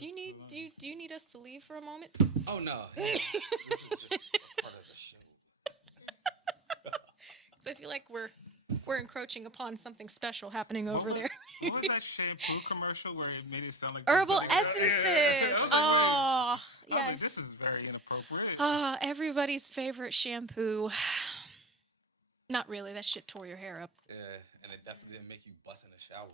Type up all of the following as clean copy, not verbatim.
Do you need us to leave for a moment? Oh no, this is just a part of the show. So I feel like we're encroaching upon something special happening over there. What was that shampoo commercial where it made it sound like Herbal something like that? essences. I was like, Oh, I was like, yes. this is very inappropriate. Everybody's favorite shampoo. Not really. That shit tore your hair up. Yeah, and it definitely didn't make you bust in the shower.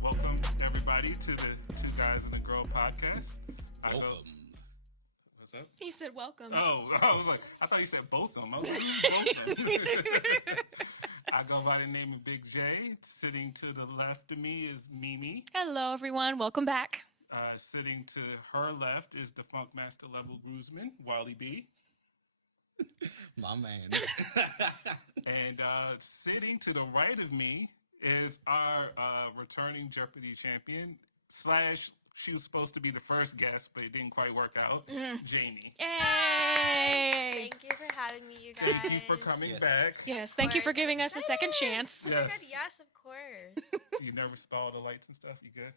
Welcome, everybody, to the Two Guys and a Girl podcast. Welcome. What's up? He said, "Welcome." Oh, I was like, I thought you said both of them. I was like, who's both of them? I go by the name of Big J. Sitting to the left of me is Mimi. Hello, everyone. Welcome back. Sitting to her left is the Funk Master level groomsman, Wally B. My man. And sitting to the right of me is our returning Jeopardy champion / she was supposed to be the first guest, but it didn't quite work out. Jamie. Yay! Thank you for having me, you guys. Thank you for coming Yes. back. Yes, thank you for giving us a second chance. Oh my Yes. god, yes, of course. You never saw all the lights and stuff? You good?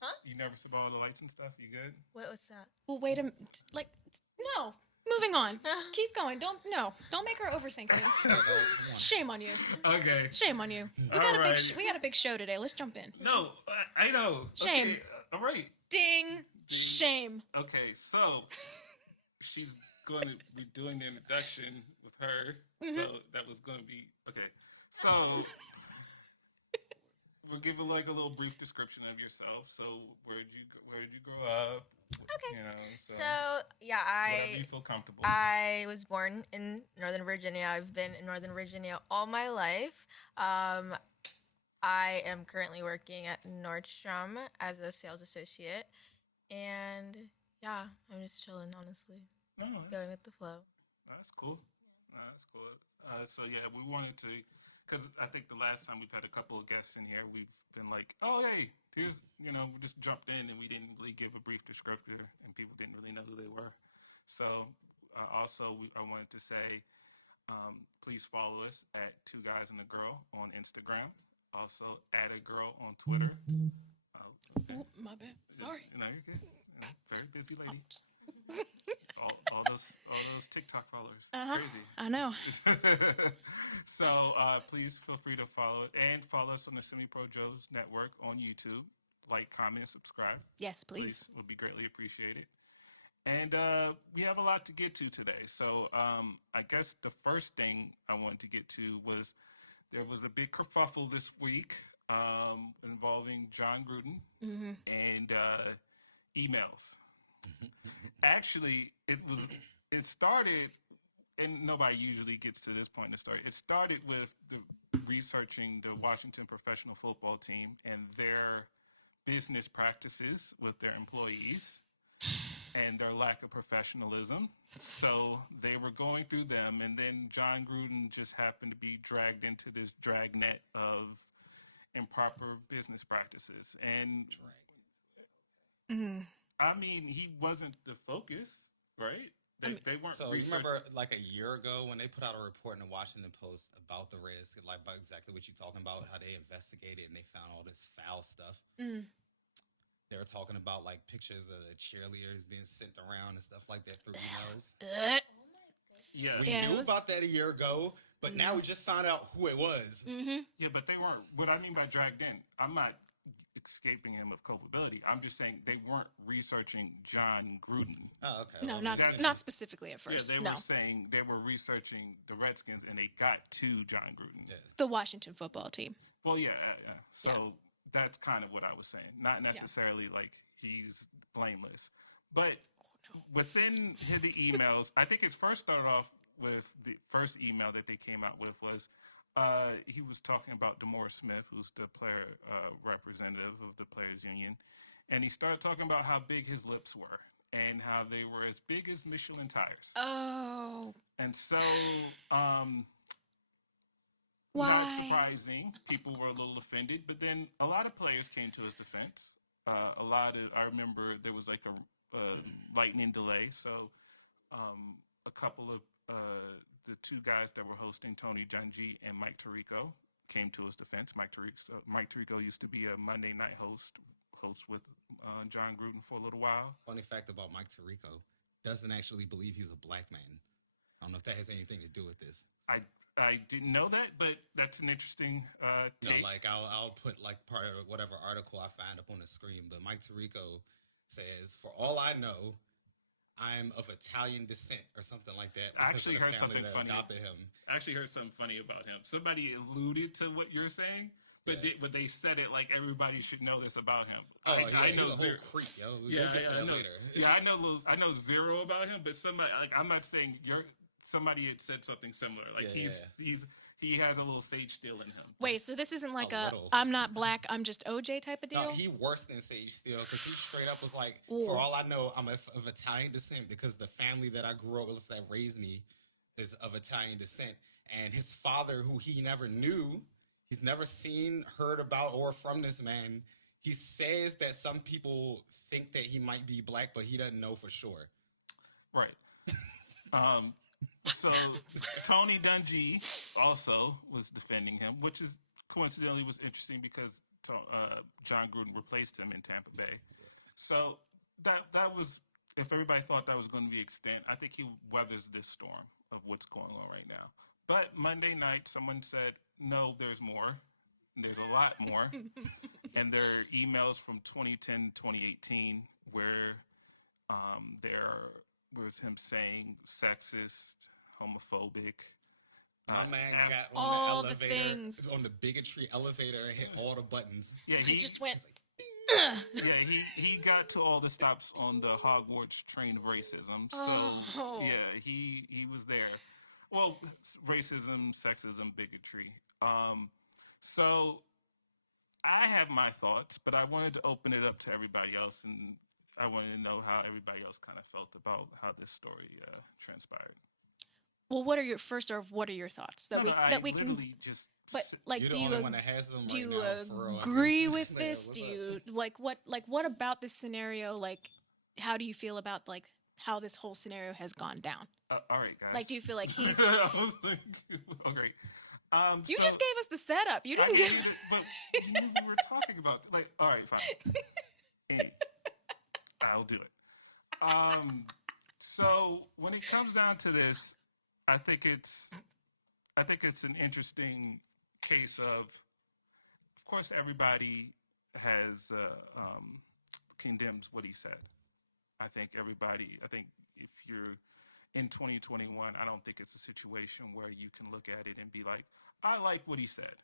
Huh? You never saw all the lights and stuff? You good? What's that? Well, wait a minute. No. Moving on. Keep going. Don't make her overthink things. Shame on you. Okay. Shame on you. We got a big show today. Let's jump in. No, I know. Shame. Okay, all right. Ding. Shame. Okay, so she's going to be doing the introduction with her. So that was going to be okay. So we'll give a little brief description of yourself. So where did you grow up? Okay. You know, So, yeah, whatever you feel comfortable. I was born in Northern Virginia. I've been in Northern Virginia all my life. I am currently working at Nordstrom as a sales associate. And, yeah, I'm just chilling, honestly. No, Just going with the flow. That's cool. That's cool. So yeah, we wanted to, because I think the last time we've had a couple of guests in here, we've been like, oh hey, here's we just jumped in and we didn't really give a brief descriptor, and people didn't really know who they were. So I wanted to say, please follow us at Two Guys and a Girl on Instagram. Also, add a girl on Twitter. Oh, my bad. Sorry. No, you're good. Very busy lady. all those TikTok followers. Crazy. I know. So please feel free to follow it and follow us on the Semi Pro Joe's Network on YouTube. Like, comment, subscribe. Yes, please. Would be greatly appreciated. And we have a lot to get to today. So I guess the first thing I wanted to get to was there was a big kerfuffle this week involving Jon Gruden and emails. Actually, it started, and nobody usually gets to this point in the story. It started with the researching the Washington professional football team and their business practices with their employees and their lack of professionalism. So they were going through them, and then Jon Gruden just happened to be dragged into this dragnet of improper business practices. And I mean, he wasn't the focus, right? They weren't. So you remember like a year ago when they put out a report in the Washington Post about the risk, like about exactly what you're talking about, how they investigated and they found all this foul stuff. They were talking about like pictures of the cheerleaders being sent around and stuff like that through emails. Yeah, We knew about that a year ago, but now we just found out who it was. Yeah, but they weren't. What I mean by dragged in, I'm not escaping him of culpability. I'm just saying they weren't researching Jon Gruden. Oh, okay. No, Well, not specifically at first. Yeah, they no. were saying they were researching the Redskins, and they got to Jon Gruden. Yeah. The Washington football team. Well, yeah. So that's kind of what I was saying. Not necessarily like he's blameless, but within the emails, I think it first started off with the first email that they came out with was he was talking about DeMaurice Smith, who's the player representative of the Players Union, and he started talking about how big his lips were and how they were as big as Michelin tires. Oh. And so Not Why? surprising. People were a little offended, but then a lot of players came to his defense. I remember there was like a lightning delay, so a couple of the two guys that were hosting, Tony Dungy and Mike Tirico, came to his defense. Mike Tirico used to be a Monday night host with Jon Gruden for a little while. Funny fact about Mike Tirico, doesn't actually believe he's a black man. I don't know if that has anything to do with this. I didn't know that, but that's an interesting take. No, like I'll put like part of whatever article I find up on the screen. But Mike Tirico says, "For all I know, I'm of Italian descent," or something like that. I actually heard something funny. Adopted him. I actually heard something funny about him. Somebody alluded to what you're saying, but they said it like everybody should know this about him. Oh, I know he's a zero. whole creep, yo. I know. Later. Yeah, I know zero about him, but somebody like I'm not saying somebody had said something similar. Like he has a little Sage Steele in him. Wait, so this isn't like A little. I'm not black, I'm just OJ type of deal? No, he worse than Sage Steele because he straight up was like, "For all I know, I'm of Italian descent because the family that I grew up with that raised me is of Italian descent, and his father, who he never knew, he's never seen, heard about, or from this man. He says that some people think that he might be black, but he doesn't know for sure." Right. So Tony Dungy also was defending him, which is coincidentally was interesting because Jon Gruden replaced him in Tampa Bay. So that was, if everybody thought that was going to be extent, I think he weathers this storm of what's going on right now. But Monday night, someone said, no, there's more. There's a lot more. And there are emails from 2010, 2018 where there was him saying sexist, homophobic. My man got on all the the elevator, things. on the bigotry elevator, and hit all the buttons. Yeah, He just went, yeah, he got to all the stops on the Hogwarts train of racism. So yeah, he was there. Well, racism, sexism, bigotry. So I have my thoughts, but I wanted to open it up to everybody else, and I wanted to know how everybody else kind of felt about how this story transpired. well, what are your thoughts that we can? Just But like, You're do the you only one that has them do right you now, for real. agree with Yeah, this? what's Do up? you what about this scenario? Like, how do you feel about like how this whole scenario has gone down? all right, guys. Like, do you feel like he's? I was thinking, okay. You So- just gave us the setup. You didn't give. But you knew we were talking about. Like, all right, fine. Anyway, I'll do it. So when it comes down to this, I think it's an interesting case of course, everybody has condemns what he said. I think if you're in 2021, I don't think it's a situation where you can look at it and be like, I like what he said.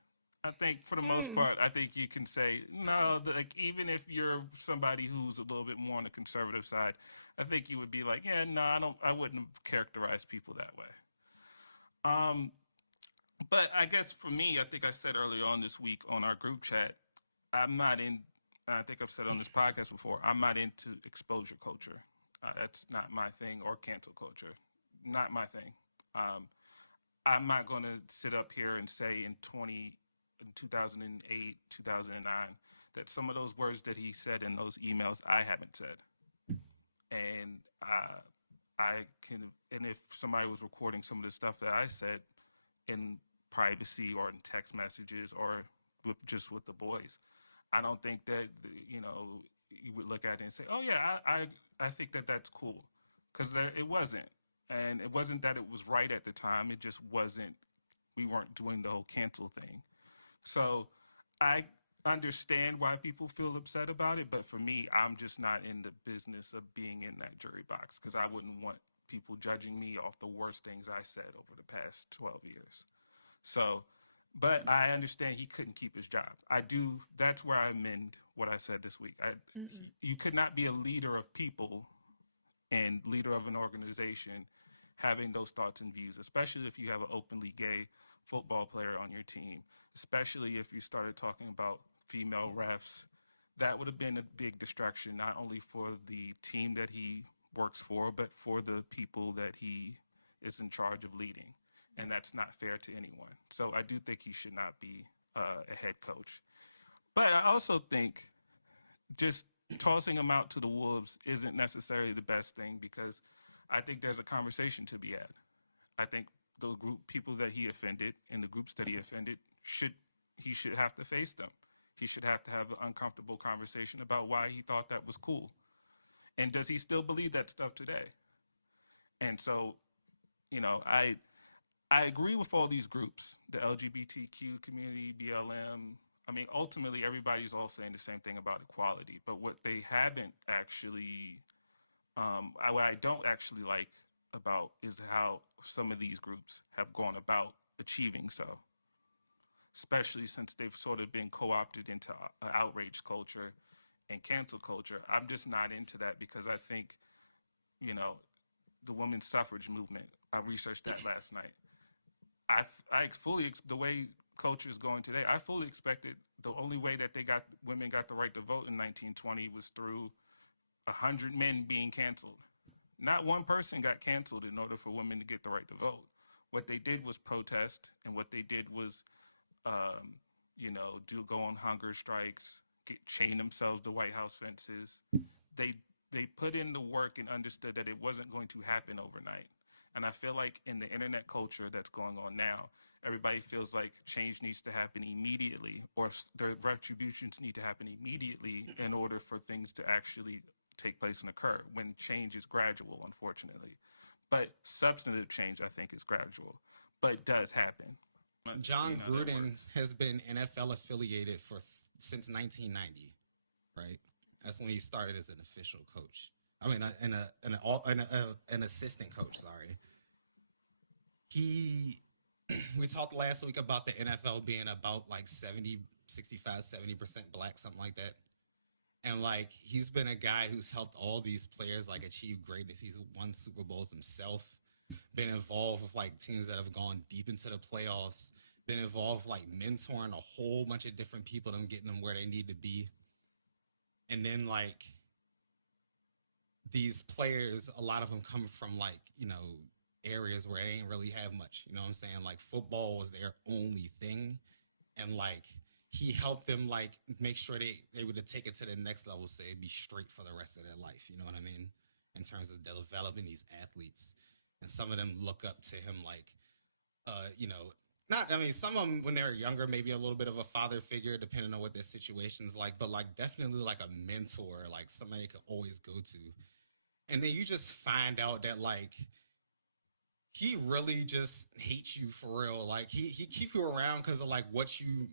I think for the most part, I think you can say, no, like even if you're somebody who's a little bit more on the conservative side, I think you would be like, yeah, no, I wouldn't characterize people that way. But I guess for me, I think I said earlier on this week on our group chat, I think I've said on this podcast before, I'm not into exposure culture. That's not my thing, or cancel culture. Not my thing. I'm not going to sit up here and say in 2008, 2009, that some of those words that he said in those emails, I haven't said. And and if somebody was recording some of the stuff that I said in privacy or in text messages or just with the boys, I don't think that, you would look at it and say, oh yeah, I think that that's cool. Because it wasn't. And it wasn't that it was right at the time. It just wasn't, we weren't doing the whole cancel thing. So I understand why people feel upset about it, but for me, I'm just not in the business of being in that jury box because I wouldn't want people judging me off the worst things I said over the past 12 years. So, but I understand he couldn't keep his job. That's where I amend what I said this week. You could not be a leader of people and leader of an organization having those thoughts and views, especially if you have an openly gay football player on your team, especially if you started talking about female refs. That would have been a big distraction, not only for the team that he works for, but for the people that he is in charge of leading. and that's not fair to anyone. So I do think he should not be a head coach. But I also think just tossing him out to the wolves isn't necessarily the best thing, because I think there's a conversation to be had. I think the people that he offended and the groups that he offended he should have to face them. He should have to have an uncomfortable conversation about why he thought that was cool. And does he still believe that stuff today? And so, I agree with all these groups, the LGBTQ community, BLM. I mean, ultimately, everybody's all saying the same thing about equality. But what they haven't actually, what I don't actually like about is how some of these groups have gone about achieving so, especially since they've sort of been co-opted into outrage culture and cancel culture. I'm just not into that, because I think, the women's suffrage movement, I researched that last night. The way culture is going today, I fully expected the only way that women got the right to vote in 1920 was through 100 men being canceled. Not one person got canceled in order for women to get the right to vote. What they did was protest, and what they did was, go on hunger strikes, chain themselves to White House fences. They put in the work and understood that it wasn't going to happen overnight. And I feel like in the internet culture that's going on now, everybody feels like change needs to happen immediately, or the retributions need to happen immediately in order for things to actually take place and occur, when change is gradual, unfortunately. But substantive change, I think, is gradual, but it does happen. Jon Gruden has been NFL affiliated since 1990, right? That's when he started as an official coach. I mean, an assistant coach. Sorry. We talked last week about the NFL being about like 70% black, something like that. And like, he's been a guy who's helped all these players like achieve greatness. He's won Super Bowls himself, been involved with like teams that have gone deep into the playoffs, been involved like mentoring a whole bunch of different people and getting them where they need to be. And then like these players, a lot of them come from like, areas where they ain't really have much, you know what I'm saying? Like football was their only thing. And like, he helped them like make sure they would take it to the next level, so they'd be straight for the rest of their life. You know what I mean? In terms of developing these athletes. And some of them look up to him like, some of them when they were younger, maybe a little bit of a father figure, depending on what their situation's like, but like definitely like a mentor, like somebody you could always go to. And then you just find out that like, he really just hates you for real. Like he keep you around because of like what you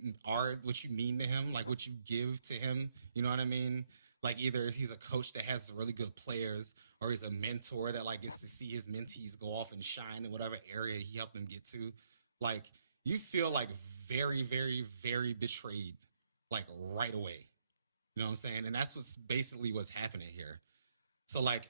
mean to him, like what you give to him. You know what I mean? Like either he's a coach that has really good players, or he's a mentor that like gets to see his mentees go off and shine in whatever area he helped them get to. Like you feel like very, very, very betrayed, like right away. You know what I'm saying? And that's what's happening here. So like,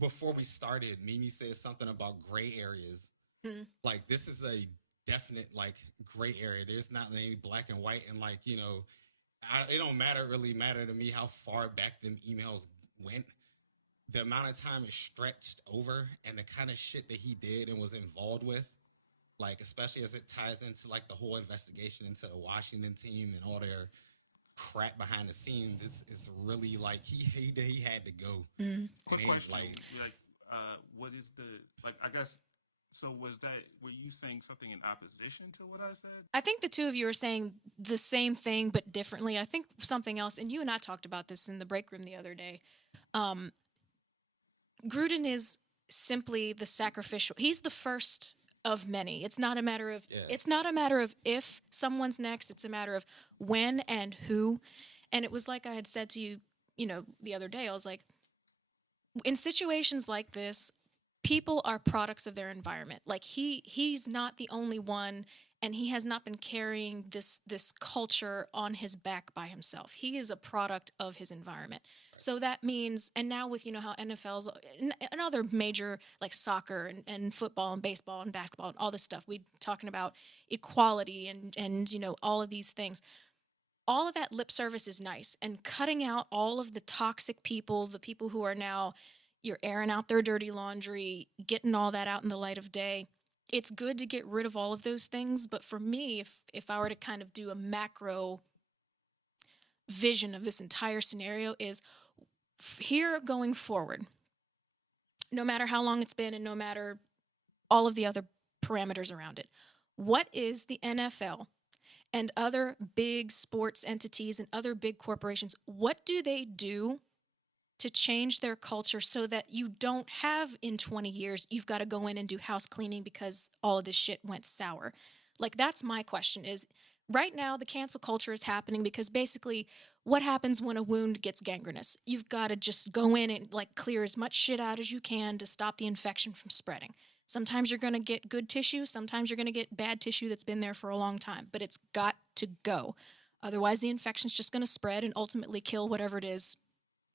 before we started, Mimi said something about gray areas. Mm-hmm. Like this is a definite like gray area. There's not any black and white, and like it don't really matter to me how far back them emails went. The amount of time is stretched over, and the kind of shit that he did and was involved with, like especially as it ties into like the whole investigation into the Washington team and all their crap behind the scenes, it's really like he had to go. Mm-hmm. Quick question, what is I guess, so were you saying something in opposition to what I said? I think the two of you are saying the same thing but differently. I think something else, and you and I talked about this in the break room the other day. Gruden is simply the sacrificial. He's the first of many. It's not a matter of if someone's next. It's a matter of when and who. And it was like I had said to you, the other day, I was like, in situations like this, people are products of their environment. Like he's not the only one, and he has not been carrying this culture on his back by himself. He is a product of his environment. So that means, and now with, how NFL's and other major like soccer and football and baseball and basketball and all this stuff, we talking about equality and all of these things. All of that lip service is nice, and cutting out all of the toxic people, the people who are now, you're airing out their dirty laundry, getting all that out in the light of day. It's good to get rid of all of those things, but for me, if I were to kind of do a macro vision of this entire scenario, is here going forward, no matter how long it's been and no matter all of the other parameters around it, what is the NFL and other big sports entities and other big corporations, what do they do to change their culture so that you don't have in 20 years, you've got to go in and do house cleaning because all of this shit went sour? Like, that's my question is, right now the cancel culture is happening because basically what happens when a wound gets gangrenous? You've got to just go in and like clear as much shit out as you can to stop the infection from spreading. Sometimes you're going to get good tissue. Sometimes you're going to get bad tissue that's been there for a long time, but it's got to go. Otherwise, the infection's just going to spread and ultimately kill whatever it is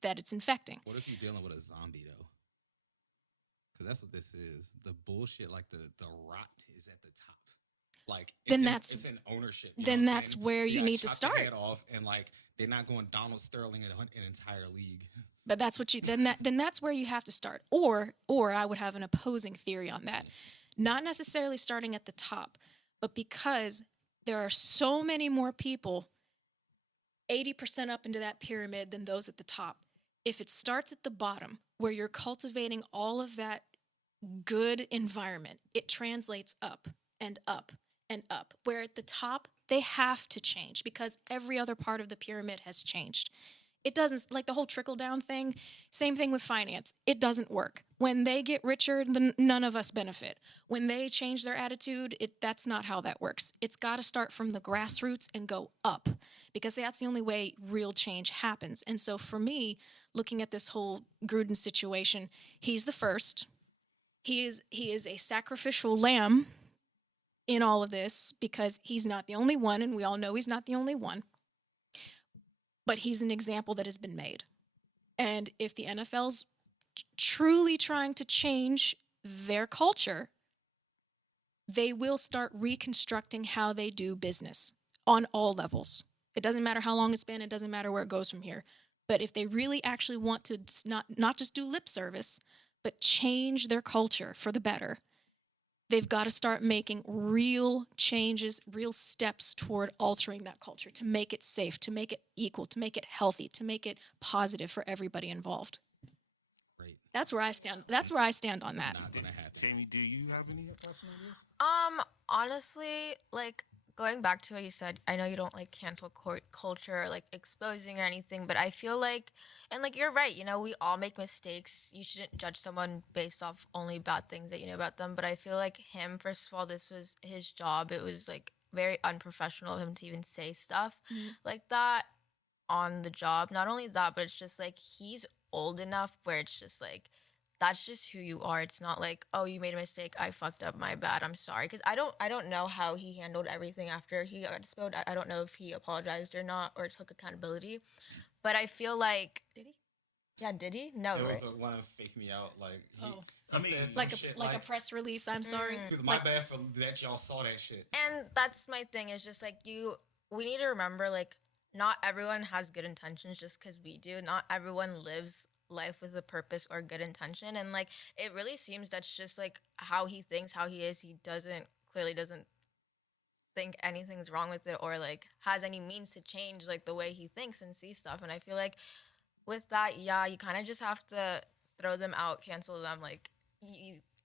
that it's infecting. What if you're dealing with a zombie, though? Because that's what this is. The bullshit, like the rot is at the top. Like, it's in ownership. Then that's where you need to start. Head off and like they're not going Donald Sterling in an entire league. But that's what then that's where you have to start. Or I would have an opposing theory on that. Not necessarily starting at the top, but because there are so many more people 80% up into that pyramid than those at the top. If it starts at the bottom, where you're cultivating all of that good environment, it translates up and up and up. Where at the top, they have to change because every other part of the pyramid has changed. It doesn't, like the whole trickle-down thing, same thing with finance. It doesn't work. When they get richer, then none of us benefit. When they change their attitude, that's not how that works. It's got to start from the grassroots and go up because that's the only way real change happens. And so for me, looking at this whole Gruden situation, he's the first. He is a sacrificial lamb in all of this because he's not the only one, and we all know he's not the only one. But he's an example that has been made. And if the NFL's truly trying to change their culture, they will start reconstructing how they do business on all levels. It doesn't matter how long it's been. It doesn't matter where it goes from here. But if they really actually want to not just do lip service, but change their culture for the better, they've got to start making real changes, real steps toward altering that culture to make it safe, to make it equal, to make it healthy, to make it positive for everybody involved. Great. That's where I stand. That's where I stand on that. Not gonna happen. Jamie, do you have any thoughts on this? Honestly, like going back to what you said, I know you don't like cancel culture, or, like exposing or anything, but I feel like, and like you're right, you know, we all make mistakes. You shouldn't judge someone based off only bad things that you know about them. But I feel like him, first of all, this was his job. It was like very unprofessional of him to even say stuff like that on the job. Not only that, but it's just like he's old enough where it's just like, that's just who you are. It's not like, oh, you made a mistake. I fucked up. My bad. I'm sorry. Because I don't know how he handled everything after he got expelled. I don't know if he apologized or not or took accountability. But I feel like... Did he? Yeah, did he? No, There right? was one of fake me out. Like, I mean, like a press release. I'm sorry. It was my bad for that y'all saw that shit. And that's my thing. Is just like we need to remember, like, not everyone has good intentions just because we do. Not everyone lives life with a purpose or good intention. And, like, it really seems that's just, like, how he thinks, how he is. He clearly doesn't think anything's wrong with it or, like, has any means to change, like, the way he thinks and sees stuff. And I feel like with that, yeah, you kind of just have to throw them out, cancel them. Like,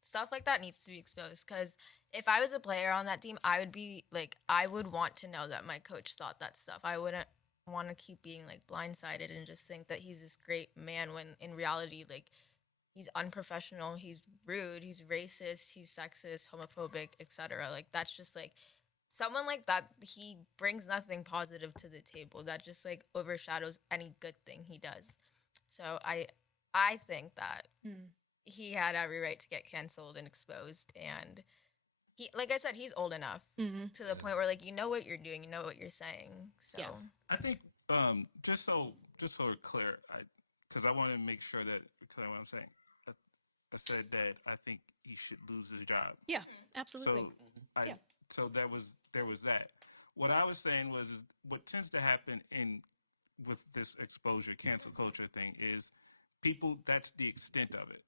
stuff like that needs to be exposed because if I was a player on that team, I would be, like, I would want to know that my coach thought that stuff. I wouldn't want to keep being, like, blindsided and just think that he's this great man when in reality, like, he's unprofessional, he's rude, he's racist, he's sexist, homophobic, etc. Like, that's just, like, someone like that, he brings nothing positive to the table. That just, like, overshadows any good thing he does. So I think that he had every right to get canceled and exposed, and he, like I said, he's old enough to the point where, like, you know what you're doing, you know what you're saying. So yeah. I think just so we're clear, because I want to make sure that because what I'm saying, I said that I think he should lose his job. Yeah, absolutely. So there was that. What I was saying was what tends to happen with this exposure cancel culture thing is people, that's the extent of it.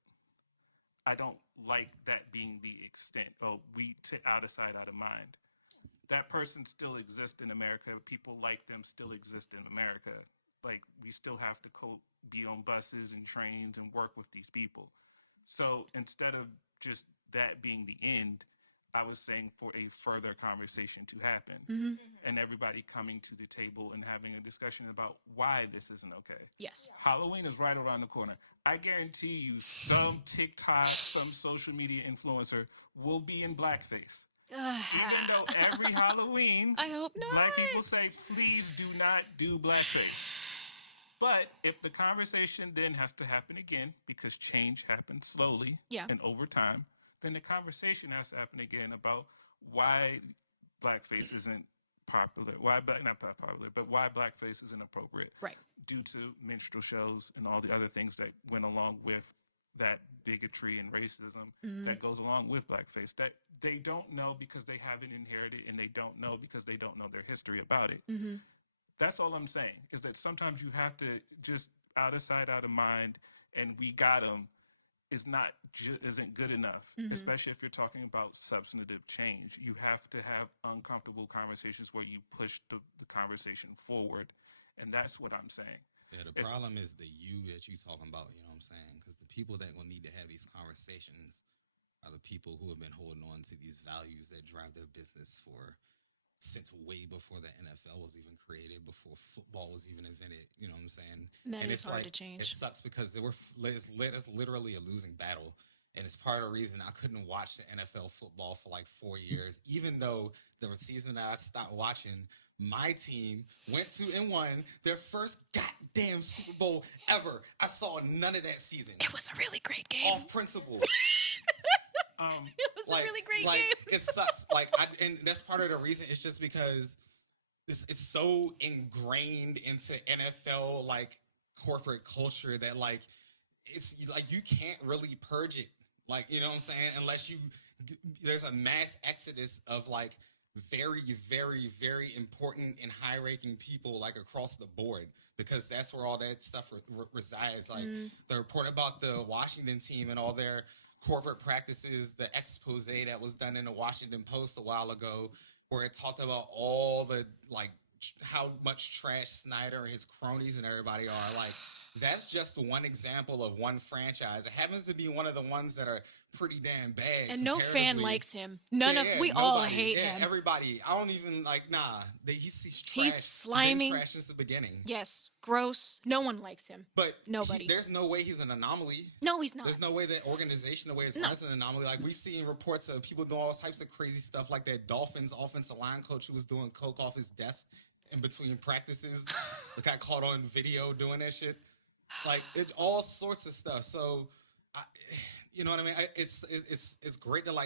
I don't like that being the extent. Oh, we out of sight, out of mind. That person still exists in America. People like them still exist in America. Like, we still have to be on buses and trains and work with these people. So instead of just that being the end, I was saying for a further conversation to happen and everybody coming to the table and having a discussion about why this isn't okay. Yes. Halloween is right around the corner. I guarantee you some TikTok, some social media influencer will be in blackface. Even though every Halloween, I hope not. Black people say, please do not do blackface. But if the conversation then has to happen again, because change happens slowly and over time, then the conversation has to happen again about why blackface isn't popular, why blackface isn't appropriate. Right. Due to minstrel shows and all the other things that went along with that bigotry and racism that goes along with blackface that they don't know because they haven't inherited, and they don't know because they don't know their history about it. That's all I'm saying, is that sometimes you have to just out of sight, out of mind, and we got them isn't good enough, especially if you're talking about substantive change. You have to have uncomfortable conversations where you push the conversation forward, and that's what I'm saying. Yeah, the problem is the you that you talking about, you know what I'm saying? Because the people that will need to have these conversations are the people who have been holding on to these values that drive their business since way before the NFL was even created, before football was even invented. You know what I'm saying? That is it's hard to change. It sucks because it's literally a losing battle. And it's part of the reason I couldn't watch the NFL football for like 4 years, even though the season that I stopped watching, my team went to and won their first goddamn Super Bowl ever. I saw none of that season. It was a really great game. Off principle. It was a really great game. It sucks. And that's part of the reason. It's just because it's so ingrained into NFL corporate culture that it's you can't really purge it. You know what I'm saying? Unless there's a mass exodus of very, very, very important and high-ranking people across the board, because that's where all that stuff resides. The report about the Washington team and all their corporate practices, the expose that was done in the Washington Post a while ago, where it talked about all the how much trash Snyder and his cronies and everybody are. That's just one example of one franchise. It happens to be one of the ones that are pretty damn bad. And no fan likes him. We all hate him. Everybody. I don't even he's trash. He's slimy. He's been trash since the beginning. Yes. Gross. No one likes him. But nobody. There's no way he's an anomaly. No, he's not. There's no way that organization, the way it's run, is an anomaly. We've seen reports of people doing all types of crazy stuff, like that Dolphins offensive line coach who was doing coke off his desk in between practices. The guy caught on video doing that shit. All sorts of stuff. So, you know what I mean? It's great to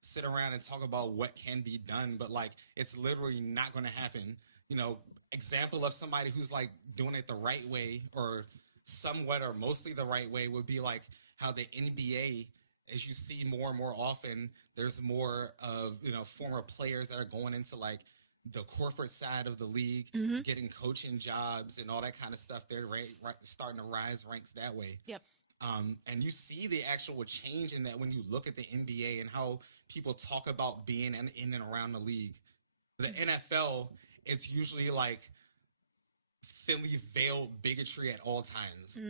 sit around and talk about what can be done, but it's literally not going to happen. You know, example of somebody who's doing it the right way, or somewhat or mostly the right way, would be how the NBA, as you see more and more often, there's more of former players that are going into the corporate side of the league, getting coaching jobs and all that kind of stuff. They're starting to rise ranks that way. Yep. And you see the actual change in that when you look at the NBA and how people talk about being in and around the league. The NFL, it's usually thinly veiled bigotry at all times.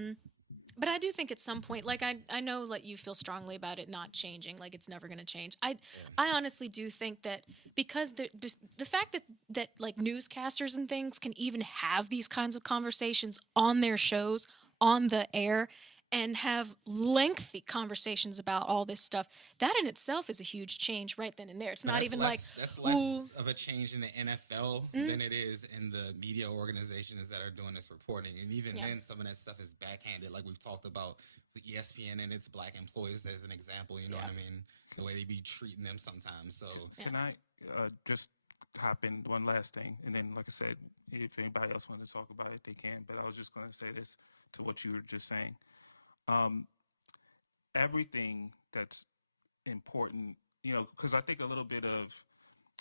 But I do think at some point, I know you feel strongly about it not changing, it's never going to change. I honestly do think that because the fact that newscasters and things can even have these kinds of conversations on their shows, on the air, and have lengthy conversations about all this stuff, that in itself is a huge change right then and there. It's not even that's less of a change in the NFL than it is in the media organizations that are doing this reporting. And even then, some of that stuff is backhanded. We've talked about the ESPN and its black employees as an example. You know what I mean? The way they be treating them sometimes. So Can I just hop in one last thing? And then, like I said, if anybody else wants to talk about it, they can. But I was just going to say this to what you were just saying. Everything that's important, because I think a little bit of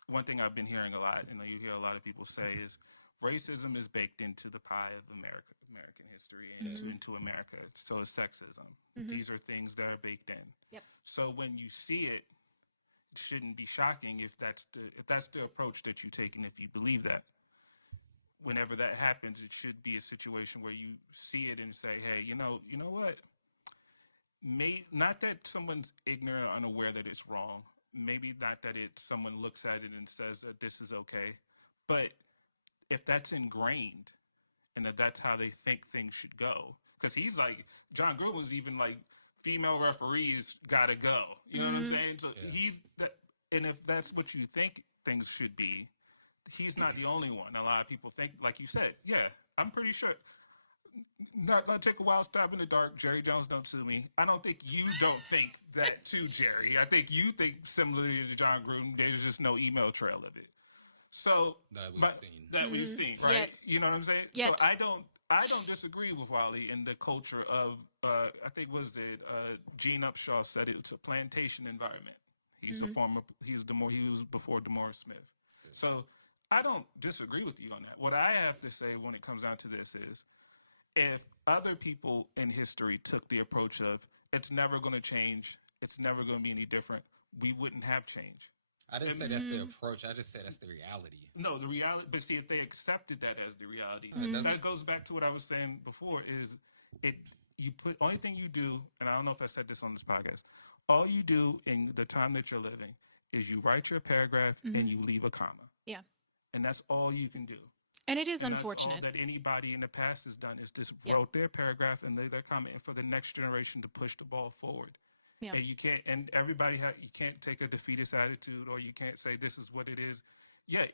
one thing I've been hearing a lot, and you hear a lot of people say, is racism is baked into the pie of American history. history into America. So it's sexism. These are things that are baked in. Yep. So when you see it, it shouldn't be shocking if that's the approach that you take, and if you believe that. Whenever that happens, it should be a situation where you see it and say, "Hey, you know what? Not that someone's ignorant or unaware that it's wrong. Maybe not that someone looks at it and says that this is okay, but if that's ingrained and that's how they think things should go, because he's like Jon Gruden was even like female referees gotta go. You know what I'm saying? So he's that, and if that's what you think things should be, he's not the only one. A lot of people think, like you said, I'm pretty sure. Not take a wild stab in the dark. Jerry Jones, don't sue me. I don't think you don't think that too, Jerry. I think you think similarly to Jon Gruden. There's just no email trail of it. So we've seen, right? Yet. You know what I'm saying? Yet. So I don't disagree with Wally in the culture of I think Gene Upshaw said it's a plantation environment. He's he was before DeMaurice Smith. So I don't disagree with you on that. What I have to say when it comes down to this is, if other people in history took the approach of it's never going to change, it's never going to be any different, we wouldn't have change. I didn't say that's the approach. I just said that's the reality. No, the reality. But see, if they accepted that as the reality, that goes back to what I was saying before. Is only thing you do, and I don't know if I said this on this podcast. All you do in the time that you're living is you write your paragraph and you leave a comma. Yeah. And that's all you can do. And it is and unfortunate. That's all that anybody in the past has done is just wrote their paragraph and leave their comment for the next generation to push the ball forward. Yeah. And you can't, and everybody, you can't take a defeatist attitude, or you can't say this is what it is. Yeah,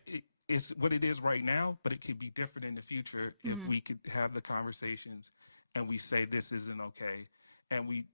it's what it is right now, but it could be different in the future if we could have the conversations and we say this isn't okay. And we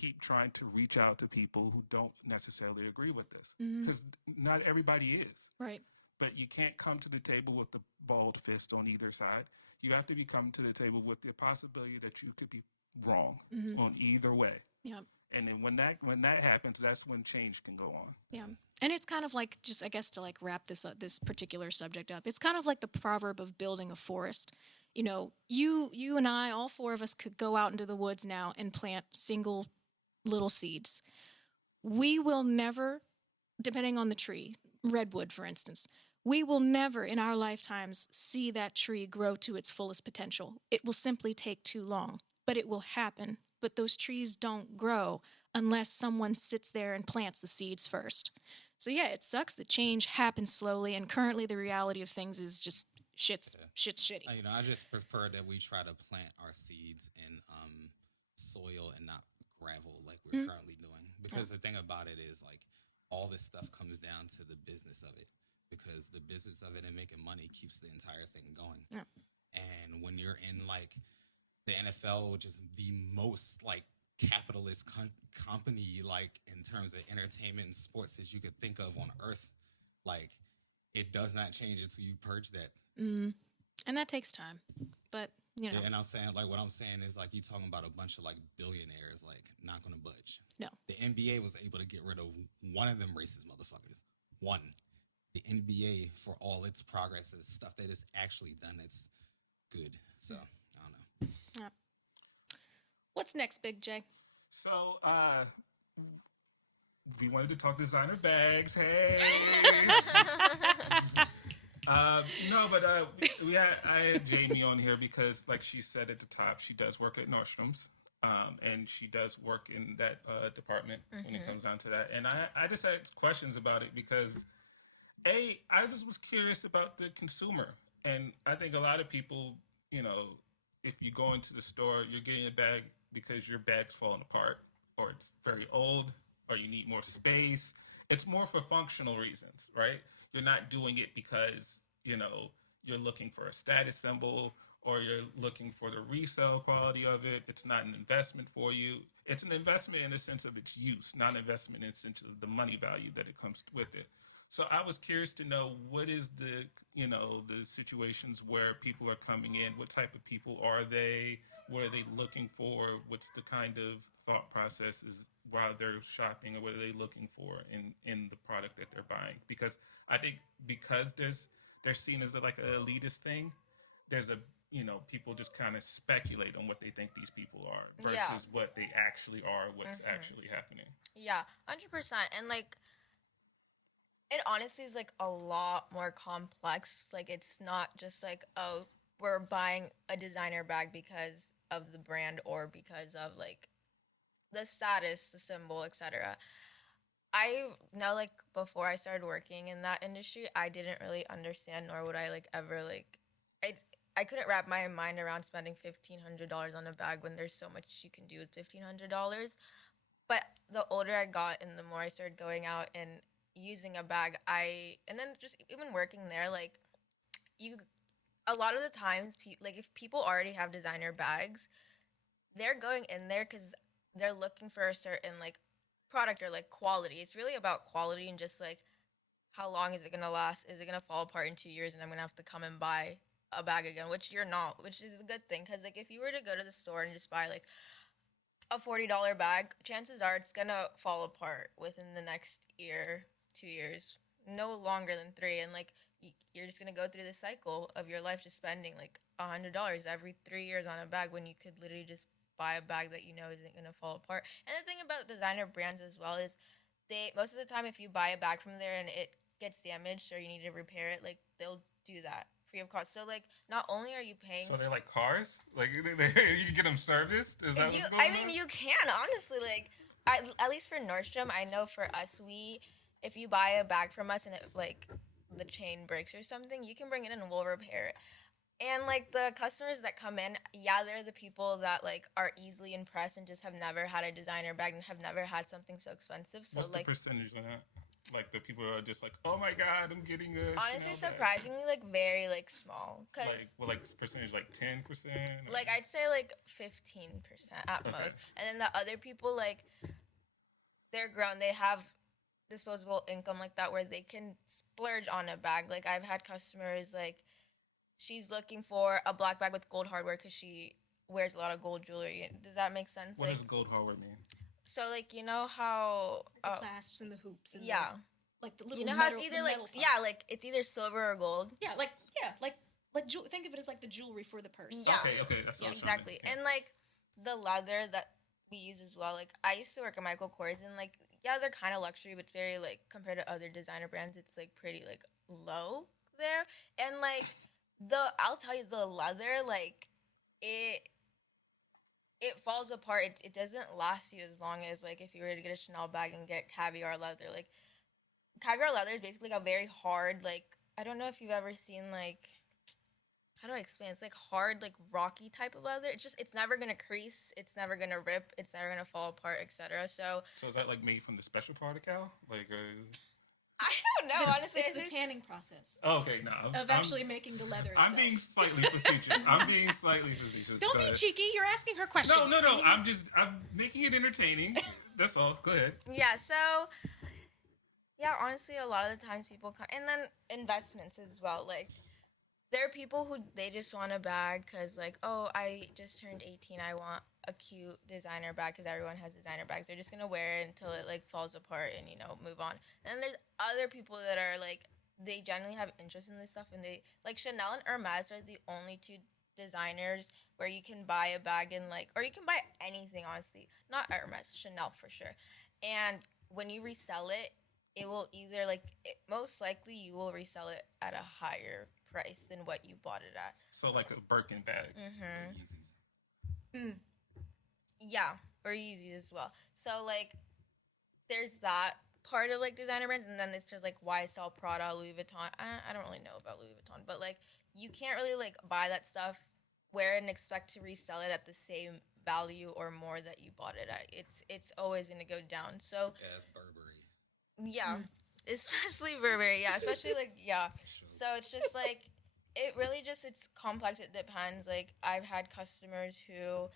keep trying to reach out to people who don't necessarily agree with this, because not everybody is. Right. But you can't come to the table with the bald fist on either side. You have to be coming to the table with the possibility that you could be wrong on either way. Yeah. And then when that happens, that's when change can go on. Yeah. And it's kind of like, just I guess to like wrap this particular subject up, it's kind of like the proverb of building a forest. You know, you and I, all four of us, could go out into the woods now and plant single little seeds. We will never, depending on the tree, redwood, for instance, we will never in our lifetimes see that tree grow to its fullest potential. It will simply take too long, but it will happen. But those trees don't grow unless someone sits there and plants the seeds first. So yeah, it sucks that change happens slowly, and currently the reality of things is just shit's shitty. You know, I just prefer that we try to plant our seeds in soil and not gravel like we're currently doing. Because the thing about it is, like, all this stuff comes down to the business of it, because the business of it and making money keeps the entire thing going. Yeah. And when you're in like the NFL, which is the most like capitalist company, like in terms of entertainment and sports that you could think of on earth, like it does not change until you purge that. And that takes time, but you know. Yeah, and I'm saying, like, what I'm saying is, like, you talking about a bunch of like billionaires, like, not gonna budge. No. The NBA was able to get rid of one of them racist motherfuckers. One. The NBA, for all its progress and stuff that it's actually done, it's good. So I don't know. Yeah. What's next, Big J? So we wanted to talk designer bags. Hey. I had Jamie on here because, like she said at the top, she does work at Nordstrom's, and she does work in that department when it comes down to that. And I just had questions about it because, I just was curious about the consumer, and I think a lot of people, you know, if you go into the store, you're getting a bag because your bag's falling apart, or it's very old, or you need more space. It's more for functional reasons, right? You're not doing it because, you know, you're looking for a status symbol or you're looking for the resale quality of it. It's not an investment for you. It's an investment in the sense of its use, not an investment in the sense of the money value that it comes with it. So I was curious to know, what is the situations where people are coming in? What type of people are they? What are they looking for? What's the kind of thought processes while they're shopping, or what are they looking for in the product that they're buying? Because I think because they're seen as like an elitist thing, there's a people just kind of speculate on what they think these people are versus Yeah. what they actually are, what's actually happening. Yeah, 100%. And like, it honestly is like a lot more complex. Like, it's not just like, oh, we're buying a designer bag because of the brand or because of like the status, the symbol, etc. I know, like, before I started working in that industry, I didn't really understand, nor would I like ever like, I couldn't wrap my mind around spending $1,500 on a bag when there's so much you can do with $1,500. But the older I got and the more I started going out and using a bag, and then just even working there, like, you, a lot of the times, like, if people already have designer bags, they're going in there because they're looking for a certain like product or like quality. It's really about quality and just like, how long is it gonna last? Is it gonna fall apart in 2 years and I'm gonna have to come and buy a bag again? Which you're not, which is a good thing, because like, if you were to go to the store and just buy like a $40 bag, chances are it's gonna fall apart within the next year, 2 years, no longer than 3, and like, you're just gonna go through this cycle of your life just spending like $100 every 3 years on a bag when you could literally just buy a bag that you know isn't gonna fall apart. And the thing about designer brands as well is, they, most of the time, if you buy a bag from there and it gets damaged or you need to repair it, like, they'll do that free of cost. So like, not only are you paying, So they're like cars, like you can get them serviced. Is that what's going on? you can honestly, like, at least for Nordstrom, I know for us, if you buy a bag from us and it like the chain breaks or something, you can bring it in and we'll repair it. And like, the customers that come in, yeah, they're the people that like are easily impressed and just have never had a designer bag and have never had something so expensive. So What's like, the percentage of that? Like, the people are just like, oh my god, I'm getting a honestly, Chanel bag. surprisingly, like, very like small, because like percentage, like 10%. like, I'd say like 15% at Okay. most. And then the other people, like, they're grown, they have disposable income like that where they can splurge on a bag. Like, I've had customers, like, she's looking for a black bag with gold hardware because she wears a lot of gold jewelry. Does that make sense? What like, does gold hardware mean? so like, you know how The clasps and the hoops. And yeah, like the little you know how metal, it's the either like, metal yeah, parts. like, it's either silver or gold. yeah, think of it as like the jewelry for the purse. Yeah. Okay, that's what I was trying to Exactly. think. And like, the leather that we use as well, like, I used to work at Michael Kors, and like, yeah, they're kind of luxury, but very like, compared to other designer brands, it's like pretty like low there. And like, I'll tell you, the leather, like, it falls apart. It doesn't last you as long as like, if you were to get a Chanel bag and get caviar leather. Like, caviar leather is basically like a very hard, like, I don't know if you've ever seen like, how do I explain? It's like hard, like rocky type of leather. It's never gonna crease. It's never gonna rip. It's never gonna fall apart, etc. So So is that like made from the special part of cow? Like, I don't know. Honestly, It's I the think, tanning process oh, okay, no. of actually making the leather itself. I'm being slightly facetious. Don't be cheeky. You're asking her questions. No. I'm making it entertaining. That's all. Go ahead. yeah. So yeah, honestly, a lot of the times people come, and then investments as well. Like, there are people who they just want a bag because, like, oh, I just turned 18. I want a cute designer bag because everyone has designer bags. They're just going to wear it until it, like, falls apart and, move on. And then there's other people that are, like, they generally have interest in this stuff. And they, like, Chanel and Hermes are the only two designers where you can buy a bag and, like, or you can buy anything, honestly. Not Hermes, Chanel for sure. And when you resell it, it will either, like, most likely you will resell it at a higher price than what you bought it at. So like a Birkin bag. Yeezys. Yeah, or Yeezys as well. So, like, there's that part of, like, designer brands, and then it's just, like, YSL, Prada, Louis Vuitton. I don't really know about Louis Vuitton, but, like, you can't really, like, buy that stuff, wear it, and expect to resell it at the same value or more that you bought it at. It's always going to go down. So, Yeah, it's Burberry. yeah, especially Burberry, yeah, especially, like, yeah. So it's just, like, it really just, it's complex. It depends. Like, I've had customers who,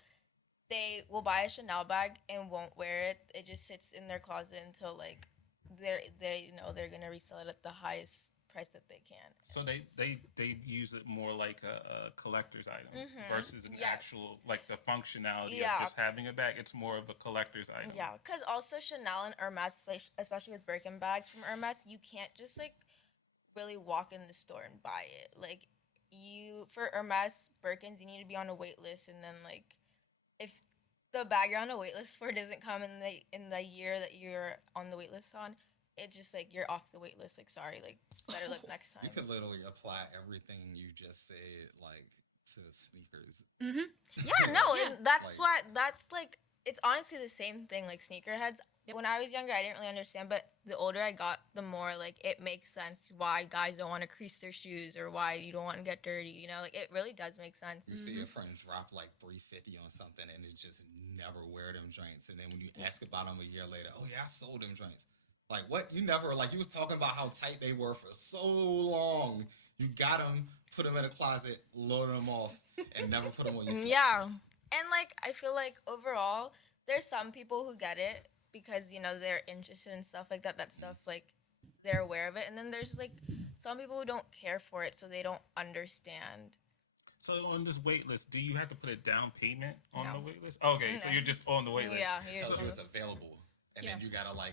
they will buy a Chanel bag and won't wear it. It just sits in their closet until, like, they know they're going to resell it at the highest price that they can. So they use it more like a collector's item versus an Yes. actual, like, the functionality Yeah. of just having a bag. It's more of a collector's item. Yeah, because also Chanel and Hermes, especially with Birkin bags from Hermes, you can't just, like, really walk in the store and buy it. Like, for Hermes Birkins, you need to be on a wait list, and then like if the bag you're on a wait list for doesn't come in the year that you're on the wait list on, it just like you're off the wait list. Like, sorry, like better look next time. You could literally apply everything you just said like to sneakers. Mm-hmm. Yeah, no, and that's like, that's like it's honestly the same thing. Like sneakerheads. Yep. When I was younger, I didn't really understand, but the older I got, the more like it makes sense why guys don't want to crease their shoes or why you don't want to get dirty. You know, like it really does make sense. You see a friend drop like $350 on something and it just never wear them joints, and then when you ask about them a year later, oh yeah, I sold them joints. Like what? You never like you was talking about how tight they were for so long. You got them, put them in a closet, load them off, and never put them on your feet. Yeah, and like I feel like overall, there's some people who get it because you know they're interested in stuff like that. That stuff like they're aware of it, and then there's like some people who don't care for it, so they don't understand. So on this wait list, do you have to put a down payment on the wait list? Okay, so you're just on the wait list. Yeah, it tells you it's available, and then you gotta like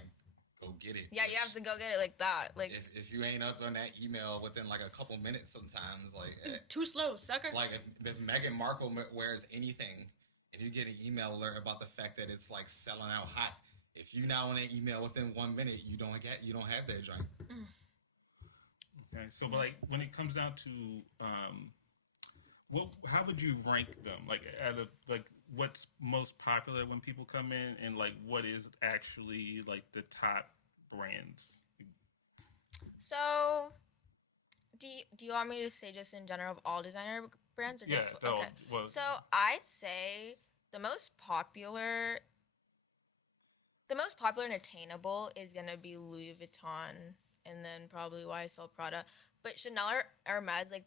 go get it. Yeah, you have to go get it like that. Like if you ain't up on that email within like a couple minutes, sometimes like too slow, sucker. Like if Meghan Markle wears anything, and you get an email alert about the fact that it's like selling out hot, if you now on an email within 1 minute, you don't have that drink. Okay, so like when it comes down to how would you rank them? Like out of like what's most popular when people come in, and like what is actually like the top brands? So, do you want me to say just in general of all designer brands or just okay? Well, so I'd say the most popular and attainable is gonna be Louis Vuitton, and then probably YSL Prada. But Chanel or Hermes, like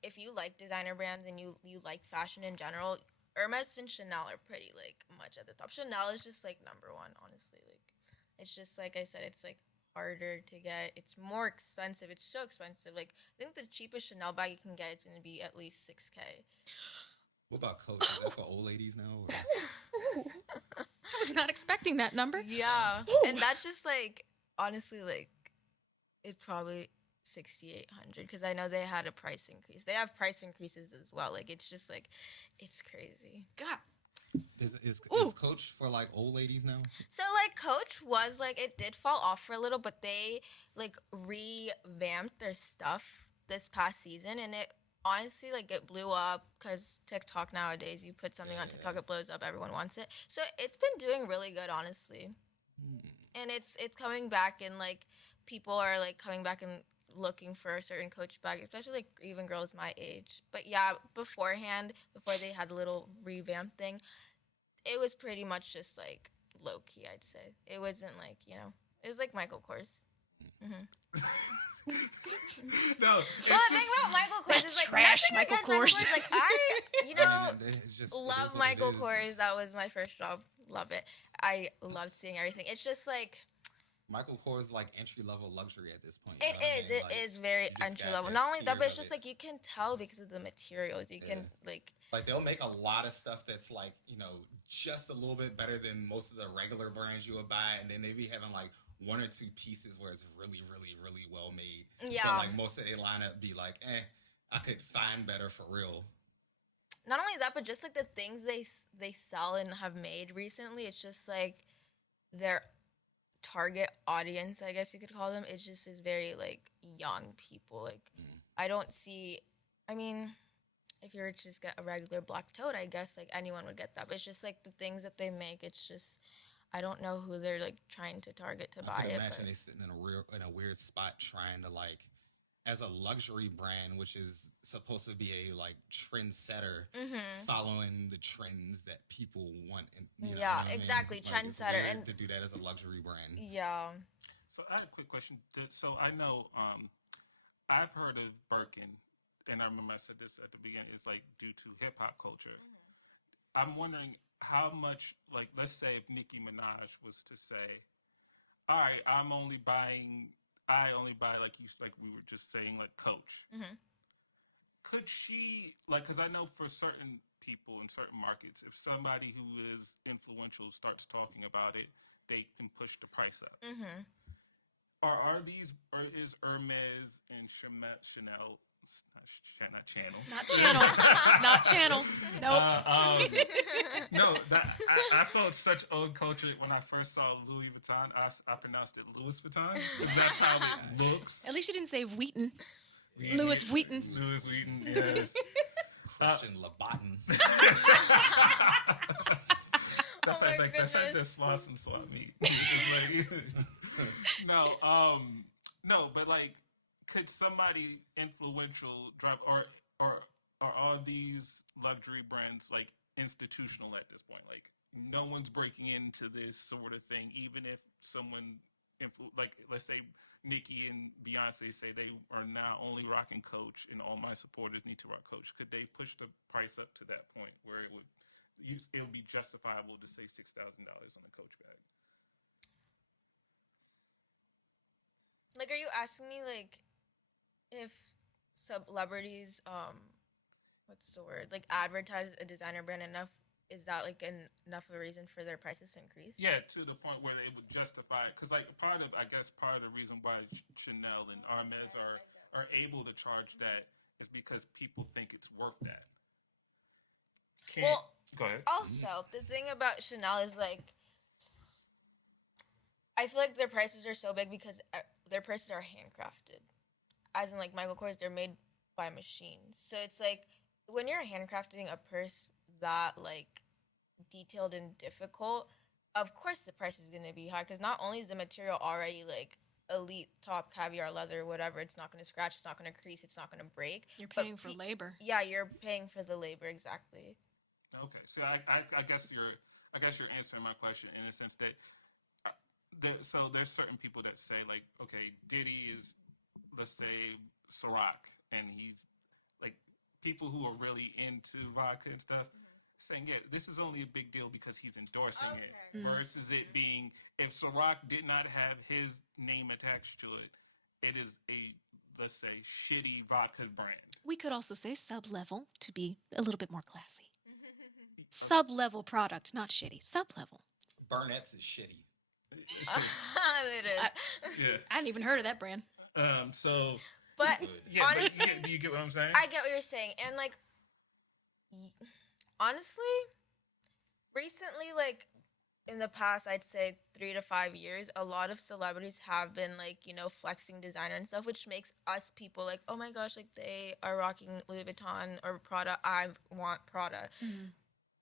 if you like designer brands and you like fashion in general, Hermes and Chanel are pretty like much at the top. Chanel is just like number one, honestly. Like it's just like I said, it's like harder to get. It's more expensive. It's so expensive. Like I think the cheapest Chanel bag you can get is gonna be at least $6,000. What about Coach? Is that for old ladies now? I was not expecting that number. Yeah, and that's just like honestly like it's probably $6,800 because I know they had a price increase. They have price increases as well. Like it's just like it's crazy. God. Is Coach for like old ladies now? So like Coach was like it did fall off for a little, but they like revamped their stuff this past season, and it honestly like it blew up because TikTok nowadays, you put something on TikTok, it blows up, everyone wants it. So it's been doing really good, honestly. And it's coming back, and like people are like coming back and looking for a certain Coach bag, especially like even girls my age. But yeah, before they had the little revamp thing, it was pretty much just like low key, I'd say. It wasn't like, you know, it was like Michael Kors. Mm-hmm. No, well, the thing about Michael Kors is like trash Michael Kors. Like I love Michael Kors. That was my first job. Love it. I loved seeing everything. It's just like Michael Kors like entry-level luxury at this point. It is very entry-level. Not only that, but it's just like you can tell because of the materials. You can like they'll make a lot of stuff that's like, you know, just a little bit better than most of the regular brands you would buy, and then they be having like one or two pieces where it's really, really, really well made. Yeah. But like most of their lineup be like, I could find better for real. Not only that, but just like the things they sell and have made recently, it's just like their target audience, I guess you could call them. It just is very like young people. Like I don't see. I mean, if you were to just get a regular black tote, I guess like anyone would get that. But it's just like the things that they make. It's just I don't know who they're like trying to target to buy it. Imagine they sitting in a weird spot trying to like, as a luxury brand, which is supposed to be a like trendsetter, following the trends that people want. And, you know what I mean? Exactly, like, trendsetter, and to do that as a luxury brand. Yeah. So I have a quick question. So I know I've heard of Birkin, and I remember I said this at the beginning. It's like due to hip hop culture. I'm wondering how much, like, let's say if Nicki Minaj was to say, "All right, I only buy like we were just saying, like Coach." Could she like? Because I know for certain people in certain markets, if somebody who is influential starts talking about it, they can push the price up. Is Hermes and Chanel? not channel. Not channel. Not channel. Nope. No, I felt such old culture when I first saw Louis Vuitton. I pronounced it Louis Vuitton. That's how it looks. At least you didn't say Wheaton. Louis Wheaton. Louis Wheaton, yes. Christian Louboutin. That's like the sauce and swap meat. No, but like, could somebody influential drop or are all these luxury brands like institutional at this point? Like, no one's breaking into this sort of thing, even if someone like, let's say Nicki and Beyonce say they are now only rocking Coach, and all my supporters need to rock Coach. Could they push the price up to that point where it would be justifiable to say $6,000 on a Coach bag? Like, are you asking me, like, if celebrities, what's the word? Like, advertise a designer brand enough, is that, like, enough of a reason for their prices to increase? Yeah, to the point where they would justify it. Because, like, part of the reason why Chanel and Hermes are able to charge that is because people think it's worth that. Go ahead. Also, the thing about Chanel is, like, I feel like their prices are so big because their purses are handcrafted. As in, like, Michael Kors, they're made by machine. So it's, like, when you're handcrafting a purse that, like, detailed and difficult, of course the price is going to be high because not only is the material already, like, elite top caviar leather, whatever, it's not going to scratch, it's not going to crease, it's not going to break. You're paying for labor. Yeah, you're paying for the labor, exactly. Okay, so I guess you're answering my question in the sense that there's certain people that say, like, okay, Diddy is, let's say, Ciroc, and he's like, people who are really into vodka and stuff, saying, yeah, this is only a big deal because he's endorsing it, versus it being, if Ciroc did not have his name attached to it, it is a, let's say, shitty vodka brand. We could also say sub-level to be a little bit more classy. Sub-level product, not shitty. Sub-level. Burnett's is shitty. It is. Yeah. I hadn't even heard of that brand. But yeah, honestly, do you get what I'm saying? I get what you're saying. And, like, honestly, recently, like, in the past, I'd say 3 to 5 years, a lot of celebrities have been, like, you know, flexing designer and stuff, which makes us people like, oh my gosh, like, they are rocking Louis Vuitton or Prada. I want Prada. Mm-hmm.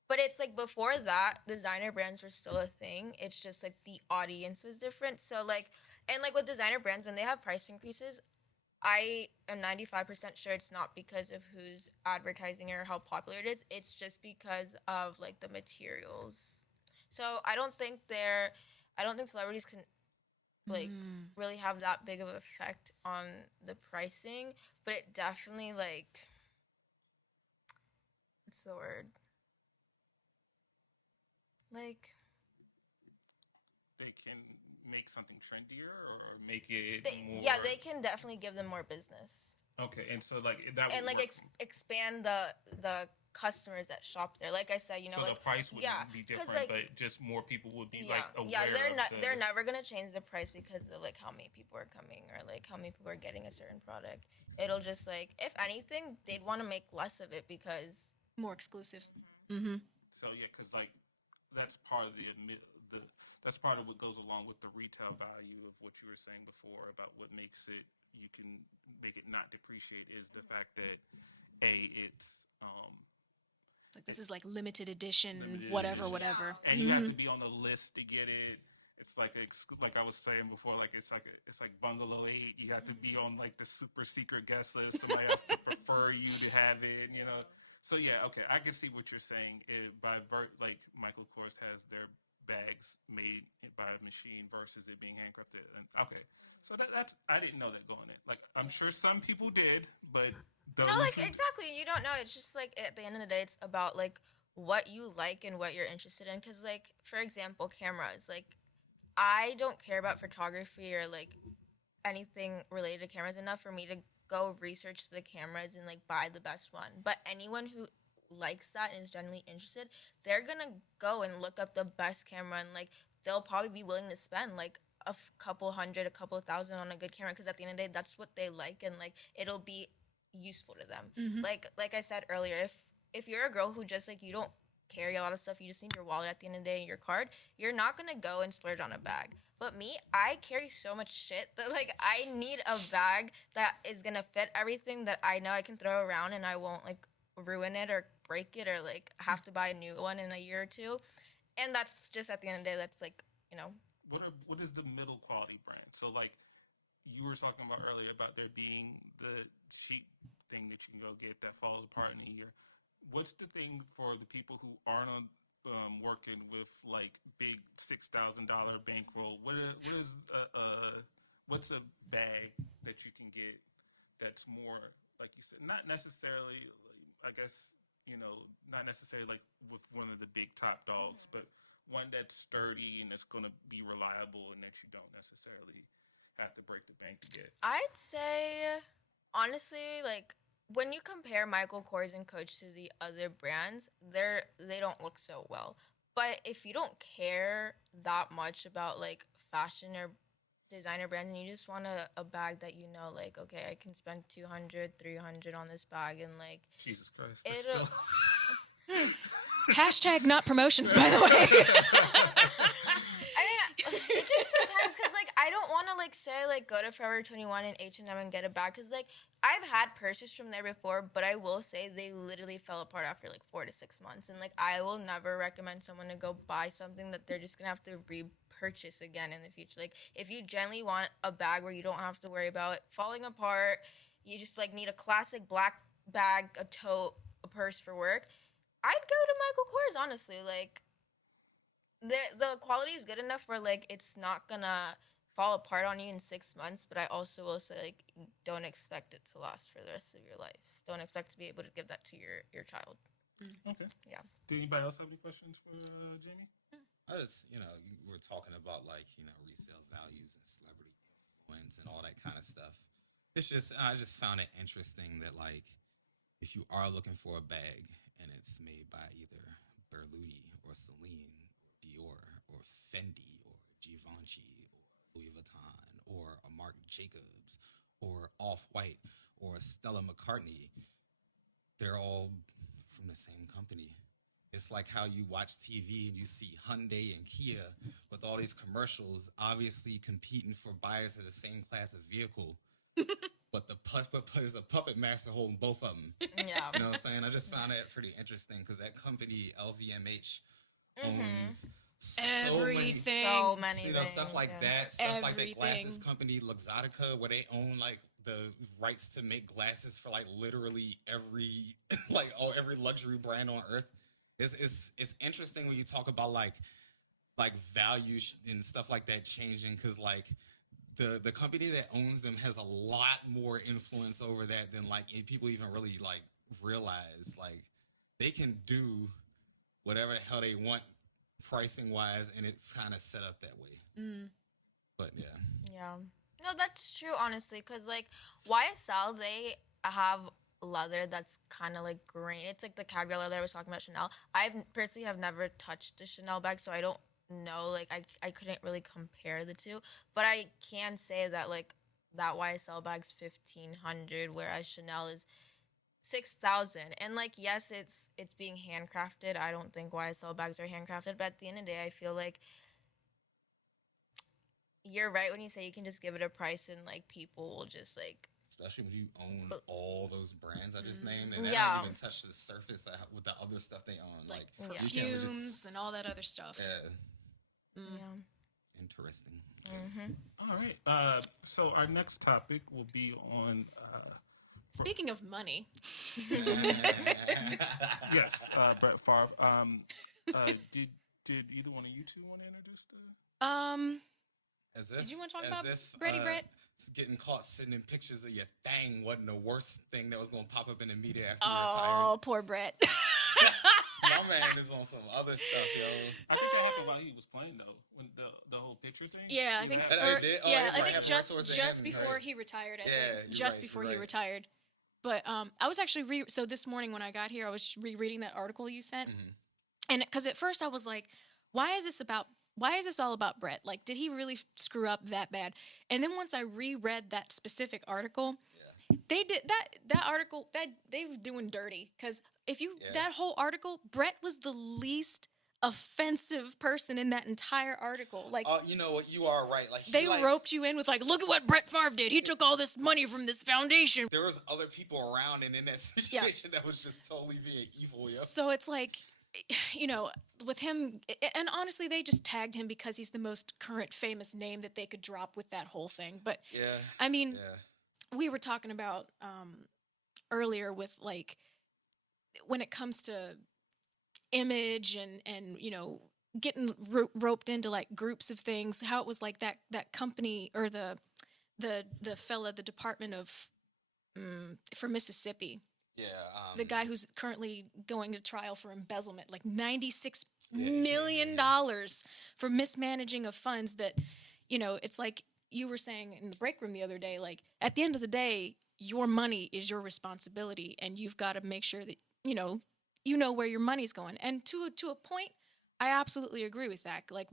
But it's like, before that, designer brands were still a thing. It's just, like, the audience was different. So, like, and, like, with designer brands, when they have price increases, I am 95% sure it's not because of who's advertising it or how popular it is. It's just because of, like, the materials. So I don't think celebrities can, like, really have that big of an effect on the pricing. But it definitely, like, what's the word? Like, they can make something trendier or make it more... Yeah, they can definitely give them more business. Okay, and so, like, that and, like, expand the customers that shop there. Like I said, you know, so like, the price would be different, like, but just more people would be like, aware. Yeah, they're never gonna change the price because of, like, how many people are coming or, like, how many people are getting a certain product. It'll just, like, if anything, they'd want to make less of it because more exclusive. Mm-hmm. So yeah, because, like, that's part of that's part of what goes along with the retail value of what you were saying before about what makes it, you can make it not depreciate, is the fact that it's like, this is like limited edition, whatever. And you have to be on the list to get it. It's like like I was saying before, like it's like Bungalow 8. You have to be on, like, the super secret guest list. Somebody else could prefer you to have it, you know. So yeah, okay, I can see what you're saying. Like, Michael Kors has their bags made by a machine versus it being handcrafted. And okay, so that's, I didn't know that going in. Like, I'm sure some people did, but no, like, exactly, you don't know. It's just, like, at the end of the day, it's about, like, what you like and what you're interested in. Because, like, for example, cameras. Like, I don't care about photography or, like, anything related to cameras enough for me to go research the cameras and, like, buy the best one. But anyone who likes that and is genuinely interested, they're gonna go and look up the best camera, and, like, they'll probably be willing to spend, like, couple $100, a couple $1,000 on a good camera, because at the end of the day, that's what they like, and, like, it'll be useful to them. Like I said earlier, if you're a girl who just like you don't carry a lot of stuff, you just need your wallet at the end of the day and your card, you're not gonna go and splurge on a bag. But me, I carry so much shit that like I need a bag that is gonna fit everything that I know I can throw around and I won't like ruin it or break it or like have to buy a new one in a year or two. And that's just at the end of the day, that's like, you know. What is the middle quality brand? So like you were talking about earlier about there being the cheap thing that you can go get that falls apart in a year. What's the thing for the people who aren't on working with like big $6,000 bankroll? What's a bag that you can get that's more like you said, not necessarily, I guess, you know, not necessarily like with one of the big top dogs, but one that's sturdy and that's going to be reliable and that you don't necessarily have to break the bank to get? I'd say, honestly, like, when you compare Michael Kors and Coach to the other brands, they don't look so well. But if you don't care that much about, like, fashion or designer brands and you just want a bag that you know, like, okay, I can spend $200, $300 on this bag and, like... Jesus Christ. It'll... Hashtag not promotions, by the way. I mean, it just depends, because, like, I don't want to, like, say, like, go to Forever 21 and H&M and get a bag, because, like, I've had purses from there before, but I will say they literally fell apart after, like, 4 to 6 months, and, like, I will never recommend someone to go buy something that they're just going to have to repurchase again in the future. Like, if you generally want a bag where you don't have to worry about it falling apart, you just, like, need a classic black bag, a tote, a purse for work, I'd go to Michael Kors, honestly. Like, the quality is good enough where, like, it's not gonna fall apart on you in 6 months, but I also will say, like, don't expect it to last for the rest of your life. Don't expect to be able to give that to your child. Okay. Yeah. Do anybody else have any questions for Jamie? I just, you know, you were talking about, like, you know, resale values and celebrity wins and all that kind of stuff. I just found it interesting that, like, if you are looking for a bag and it's made by either Berluti or Celine, Dior or Fendi or Givenchy or Louis Vuitton or a Marc Jacobs or Off-White or Stella McCartney, they're all from the same company. It's like how you watch TV and you see Hyundai and Kia with all these commercials obviously competing for buyers of the same class of vehicle. But there's a puppet master holding both of them. Yeah. You know what I'm saying? I just found that pretty interesting because that company, LVMH, owns Everything. So many you know, things, stuff like yeah. that. Stuff like that Everything. glasses company, Luxottica, where they own, like, the rights to make glasses for, like, literally every luxury brand on earth. It's interesting when you talk about, like value and stuff like that changing because, like, the company that owns them has a lot more influence over that than, like, people even really, like, realize. Like, they can do whatever the hell they want pricing wise, and it's kind of set up that way. But yeah. No, that's true, honestly, because, like, YSL, they have leather that's kind of, like, grain. It's, like, the caviar leather I was talking about, Chanel. I personally have never touched a Chanel bag, so I don't know. Like, I couldn't really compare the two. But I can say that, like, that YSL bag's $1,500, whereas Chanel is $6,000. And, like, yes, it's being handcrafted. I don't think YSL bags are handcrafted, but at the end of the day, I feel like you're right when you say you can just give it a price and, like, people will just, like... Especially when you own all those brands I just named, and that Yeah. don't even touch the surface with the other stuff they own. Like you can't perfumes and all that other stuff. Yeah. Yeah. Interesting. All right. So our next topic will be on... Speaking of money. yes, Brett Favre. Did either one of you two want to introduce As if, Did you want to talk about if, Brett? Getting caught sitting in pictures of your thing wasn't the worst thing that was going to pop up in the media after Oh, poor Brett. you retired. My man is on some other stuff, yo. I think that happened while he was playing, though, when the whole picture thing. Yeah, I think so. It did? Oh, Yeah, it I might think have just more towards the end, before right? he retired. I Yeah, think you're just right, before you're he right. retired. But I was actually so this morning when I got here, I was rereading that article you sent, and because at first I was like, why is this all about Brett? Like, did he really screw up that bad? And then once I reread that specific article, they did that article that they were doing dirty because that whole article, Brett was the least offensive person in that entire article. Like, you know what? You are right. Like they roped you in with like, look at what Brett Favre did. He took all this money from this foundation. There was other people around and in that situation that was just totally being evil. Yo. So it's like, with him, and honestly, they just tagged him because he's the most current famous name that they could drop with that whole thing. But I mean, we were talking about earlier with like when it comes to image and getting roped into like groups of things, how it was like that company or the fella, the Department of for Mississippi. Yeah, the guy who's currently going to trial for embezzlement, like $96 million for mismanaging of funds. That, it's like you were saying in the break room the other day. Like at the end of the day, your money is your responsibility, and you've got to make sure that you know where your money's going. And to a point, I absolutely agree with that. Like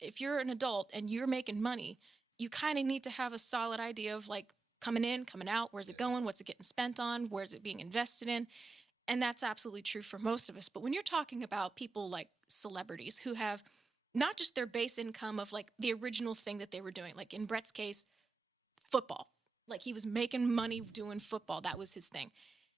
if you're an adult and you're making money, you kind of need to have a solid idea of like coming in, coming out, where's it going, what's it getting spent on, where's it being invested in. And that's absolutely true for most of us. But when you're talking about people like celebrities who have not just their base income of like the original thing that they were doing, like in Brett's case, football. Like he was making money doing football. That was his thing.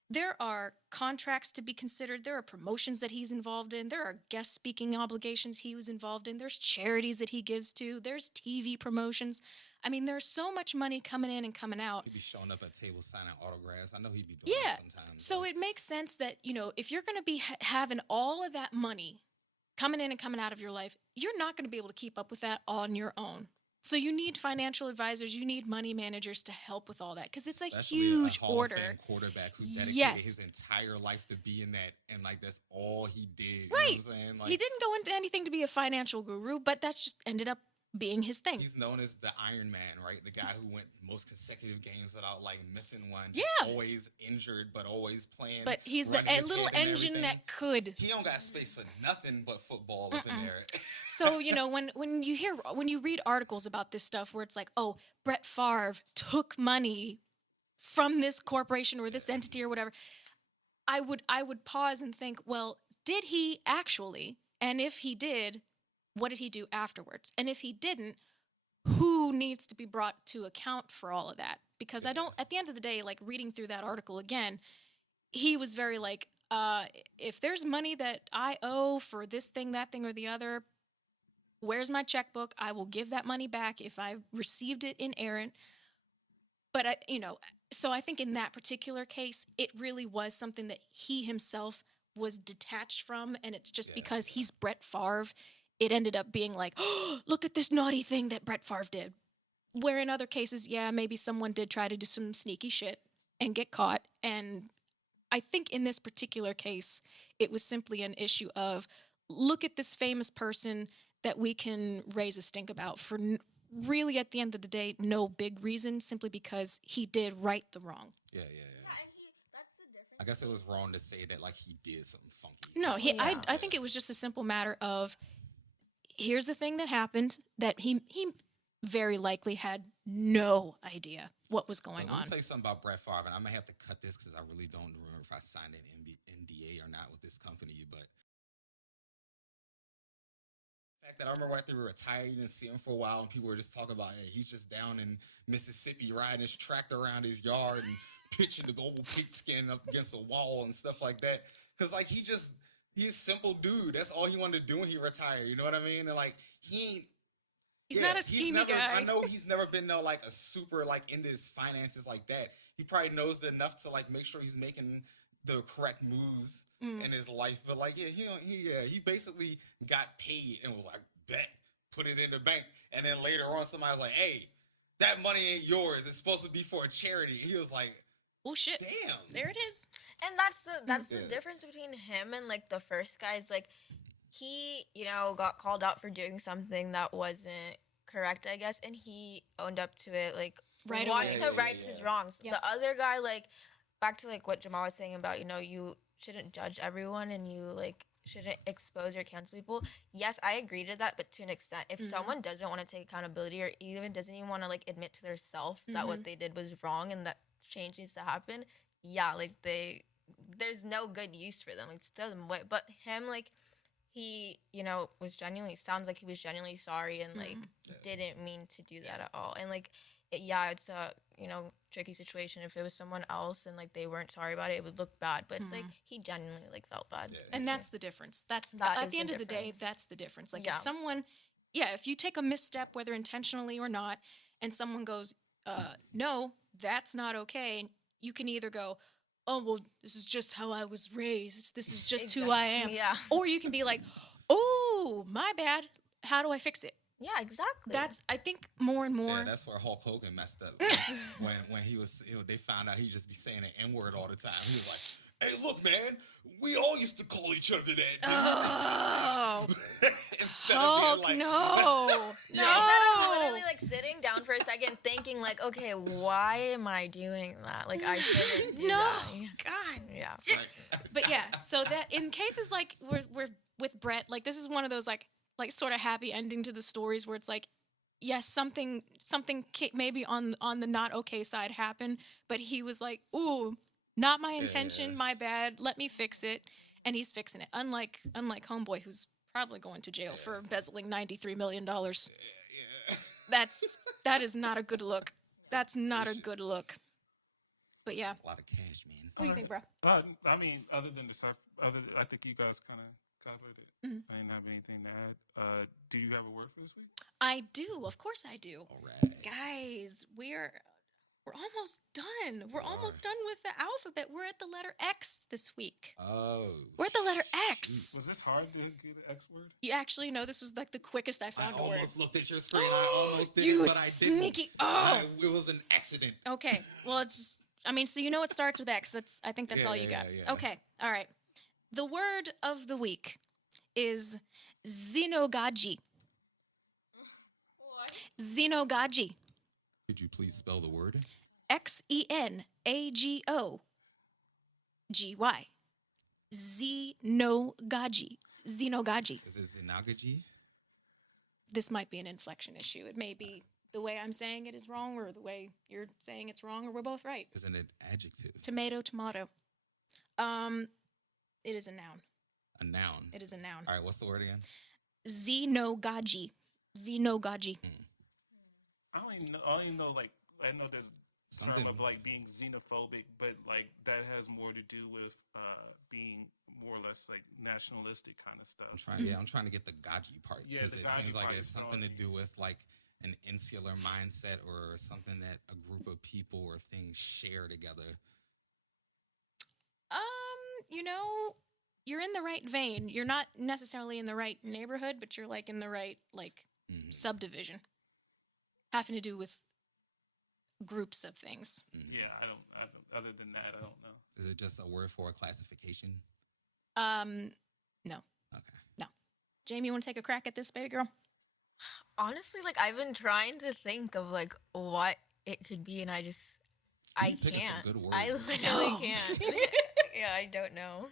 There are contracts to be considered. There are promotions that he's involved in. There are guest speaking obligations he was involved in. There's charities that he gives to. There's TV promotions. I mean, there's so much money coming in and coming out. He'd be showing up at tables signing autographs. I know he'd be doing that sometimes. So it makes sense that, if you're going to be having all of that money coming in and coming out of your life, you're not going to be able to keep up with that on your own. So you need financial advisors, you need money managers to help with all that because it's especially huge a Hall order. Of Fame quarterback who dedicated his entire life to be in that, and like that's all he did. Right. You know what I'm saying? Like, he didn't go into anything to be a financial guru, but that's just ended up being his thing. He's known as the Iron Man, right? The guy who went most consecutive games without like missing one. Always injured, but always playing. But he's the little engine that could. He don't got space for nothing but football up in there. So, when you read articles about this stuff where it's like, oh, Brett Favre took money from this corporation or this entity or whatever, I would pause and think, well, did he actually? And if he did, what did he do afterwards? And if he didn't, who needs to be brought to account for all of that? Because at the end of the day, like reading through that article again, he was very like, if there's money that I owe for this thing, that thing, or the other, where's my checkbook? I will give that money back if I received it in errant. But so I think in that particular case, it really was something that he himself was detached from, and it's just because he's Brett Favre. It ended up being like, oh, look at this naughty thing that Brett Favre did. Where in other cases, maybe someone did try to do some sneaky shit and get caught. And I think in this particular case, it was simply an issue of, look at this famous person that we can raise a stink about for really, at the end of the day, no big reason, simply because he did right the wrong. Yeah. I guess it was wrong to say that like he did something funky. No, I think it was just a simple matter of, here's the thing that happened that he very likely had no idea what was going on. Let me tell you something about Brett Favre, and I may have to cut this because I really don't remember if I signed an NDA or not with this company, but the fact that I remember after he retired, you didn't see him for a while, and people were just talking about, hey, he's just down in Mississippi riding his tractor around his yard and pitching the gold pigskin up against a wall and stuff like that. Because, like, he's a simple dude. That's all he wanted to do when he retired. You know what I mean? And like he's not a schemy guy. I know he's never been like a super like into his finances like that. He probably knows enough to like make sure he's making the correct moves in his life. But like he basically got paid and was like, bet, put it in the bank. And then later on somebody was like, hey, that money ain't yours. It's supposed to be for a charity. He was like, oh shit, damn, there it is. And that's the difference between him and like the first guys. Like he got called out for doing something that wasn't correct, I guess, and he owned up to it, like right wants away. to right his wrongs. The other guy, like back to like what Jamal was saying about, you shouldn't judge everyone and you like shouldn't expose or cancel people. Yes, I agree to that, but to an extent, if someone doesn't want to take accountability or even doesn't even want to like admit to their self that what they did was wrong and that change needs to happen, yeah, like there's no good use for them. Like, just throw them away. But him, like, he, was sounds like he was genuinely sorry and, like, didn't mean to do that at all. And, like, it's a, tricky situation. If it was someone else and, like, they weren't sorry about it, it would look bad. But it's, like, he genuinely, like, felt bad. Yeah. And that's the difference. At the end of the day, that's the difference. Like, if someone, if you take a misstep, whether intentionally or not, and someone goes, no, that's not okay, you can either go, oh, well, this is just how I was raised. This is just who I am. Yeah. Or you can be like, oh, my bad. How do I fix it? Yeah, exactly. That's, I think, more and more. Yeah, that's where Hulk Hogan messed up. when he was, they found out he'd just be saying the N-word all the time. He was like, hey, look, man, we all used to call each other that. Oh. Instead Hulk, of being like, no. Instead of literally, like, sitting down for a second thinking, like, okay, why am I doing that? Like, I shouldn't do that. God. Yeah. But yeah, so that in cases like we're with Brett, like, this is one of those, like sort of happy ending to the stories where it's like, yes, something maybe on the not okay side happened, but he was like, ooh, not my intention, my bad, let me fix it, and he's fixing it. Unlike Homeboy, who's probably going to jail for embezzling $93 million. That is not a good look. That's not a good look. But yeah. A lot of cash, man. What do you think, bro? I mean, other than I think you guys kind of covered it. Mm-hmm. I didn't have anything to add. Do you have a word for this week? I do. Of course I do. All right. Guys, we're almost done. We're almost done with the alphabet. We're at the letter X this week. Oh. We're at the letter X. Was this hard to get an X word? You actually know this was like the quickest I found a word. I almost looked at your screen. I almost did You it, but I didn't. sneaky. Oh. It was an accident. Okay. Well, so you know it starts with X. I think that's all you got. Yeah. Okay. All right. The word of the week is xenogaji. What? Xenogaji. Could you please spell the word? XENAGOGY. Xenogaji. Xenogaji. Is it Xenagaji? This might be an inflection issue. It may be the way I'm saying it is wrong, or the way you're saying it's wrong, or we're both right. Is it an adjective? Tomato. It is a noun. A noun. It is a noun. All right, what's the word again? Xenogaji. I don't even know, like, I know there's a term of, like, being xenophobic, but, like, that has more to do with being more or less, like, nationalistic kind of stuff. I'm trying to get the gaji part. Yeah, because the it gaji seems like part it's is something to throwing do with, like, an insular mindset or something that a group of people or things share together. You're in the right vein. You're not necessarily in the right neighborhood, but you're, like, in the right, like, subdivision. Having to do with groups of things. Yeah, I don't. Other than that, I don't know. Is it just a word for a classification? No. Okay. No. Jamie, you want to take a crack at this, baby girl? Honestly, like, I've been trying to think of, like, what it could be, and I can't. Good words. I literally can't. Yeah, I don't know.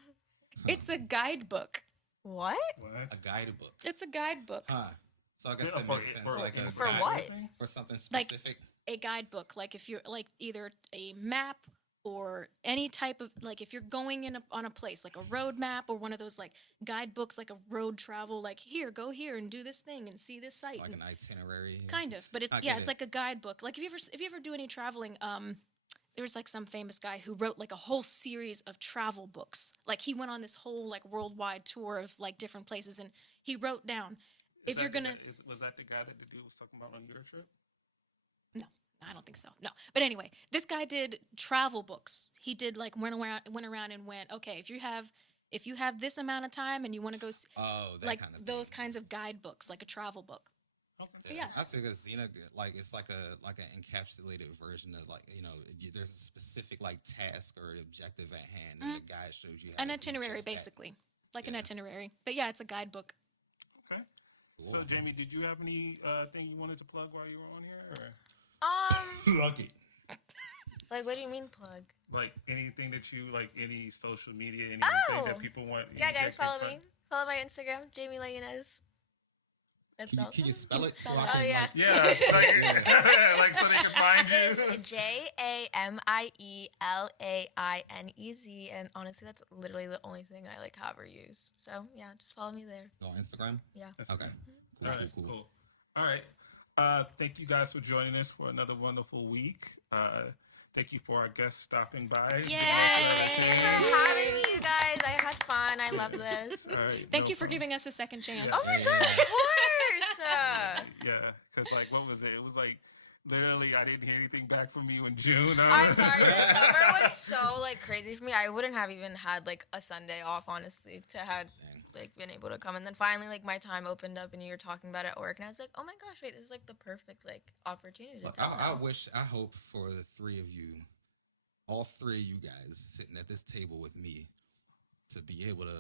It's a guidebook. What? A guidebook. It's a guidebook. Huh. So I guess that makes sense. For what? For something specific. Like a guidebook. Like if you're like either a map or any type of, like if you're going on a place, like a road map or one of those like guidebooks, like a road travel, like here, go here and do this thing and see this site. Like an itinerary. Kind of, but it's like a guidebook. Like if you ever do any traveling, there was like some famous guy who wrote like a whole series of travel books. Like he went on this whole like worldwide tour of like different places, and he wrote down was that the guy that the dude was talking about on your trip? No, I don't think so. No, but anyway, this guy did travel books. He did like went around and went, okay, if you have this amount of time and you want to go, like kind of those kinds of guidebooks, like a travel book. Okay. Yeah. I think Xena, like it's like an encapsulated version of like, there's a specific like task or objective at hand, and the guide shows you how an to itinerary, basically, like an itinerary. But yeah, it's a guidebook. Okay. Cool. So Jamie, did you have any thing you wanted to plug while you were on here? Or? Plug it. Like, what do you mean plug? Like anything that you like, any social media, anything that people want. Yeah, guys, follow me. Follow my Instagram, Jamie Leonez. That's Can you, all. can you spell it? So spell I it? can, Oh, yeah. like, Yeah, like so they can find you. It's JAMIELAINEZ, and honestly, that's literally the only thing I like have or use. So yeah, just follow me there. on Instagram? Yeah. Okay. All right, cool. All right. Thank you guys for joining us for another wonderful week. Thank you for our guests stopping by. Yes, thank you for having me, you guys. I had fun. I love this. All right, Thank you for giving us a second chance. Yeah. Oh my god, of course. Yeah, because like, what was it? It was like literally I didn't hear anything back from you in June. I'm sorry, this summer was so like crazy for me. I wouldn't have even had like a Sunday off, honestly, to have like been able to come. And then finally, like my time opened up, and you were talking about it at work, and I was like, oh my gosh, wait, this is like the perfect like opportunity to tell I them. hope for the three of you, all three of you guys sitting at this table with me, to be able to.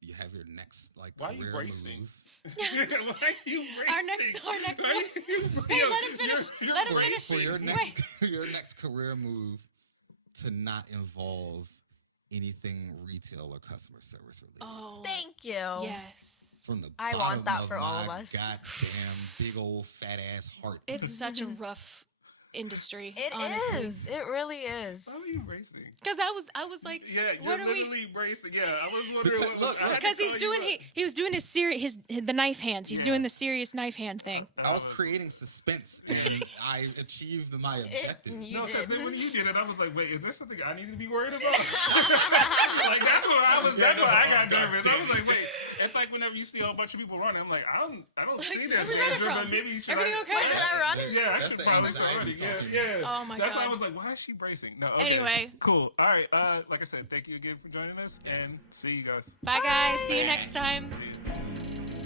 You have your next like Why are you career racing? move. Why are you racing? Our next Why one. are you- Hey, let him finish. you're Let him finish. racing. For your Wait. next your next career move to not involve anything retail or customer service related. Oh, Thank you. yes. From the I bottom want that for all of my us. Goddamn big old fat ass heart. It's such a rough industry. It honestly. is. It really is. Why are you racing? Because I was like, Yeah, what you're are we? literally racing. Yeah, I was wondering what Look, I had to Because he's call you doing up. he was doing the knife hands. He's Yeah. doing the serious knife hand thing. I was creating suspense and I achieved my objective. You No, because did. then when you did it, I was like, wait, is there something I need to be worried about? Like, that's what I was, that's why I got nervous. I was like, wait, it's like whenever you see a whole bunch of people running, I'm like, I don't see this where'd we run it danger, from? but maybe you should. Everything okay? Wait, should I run? Yeah, I That's should the probably start anxiety running. talking. Yeah. Oh my That's why I God. was like, why is she bracing? No, okay. Anyway. Cool. All right. Like I said, thank you again for joining us, and see you guys. Bye guys. See you next time. See you.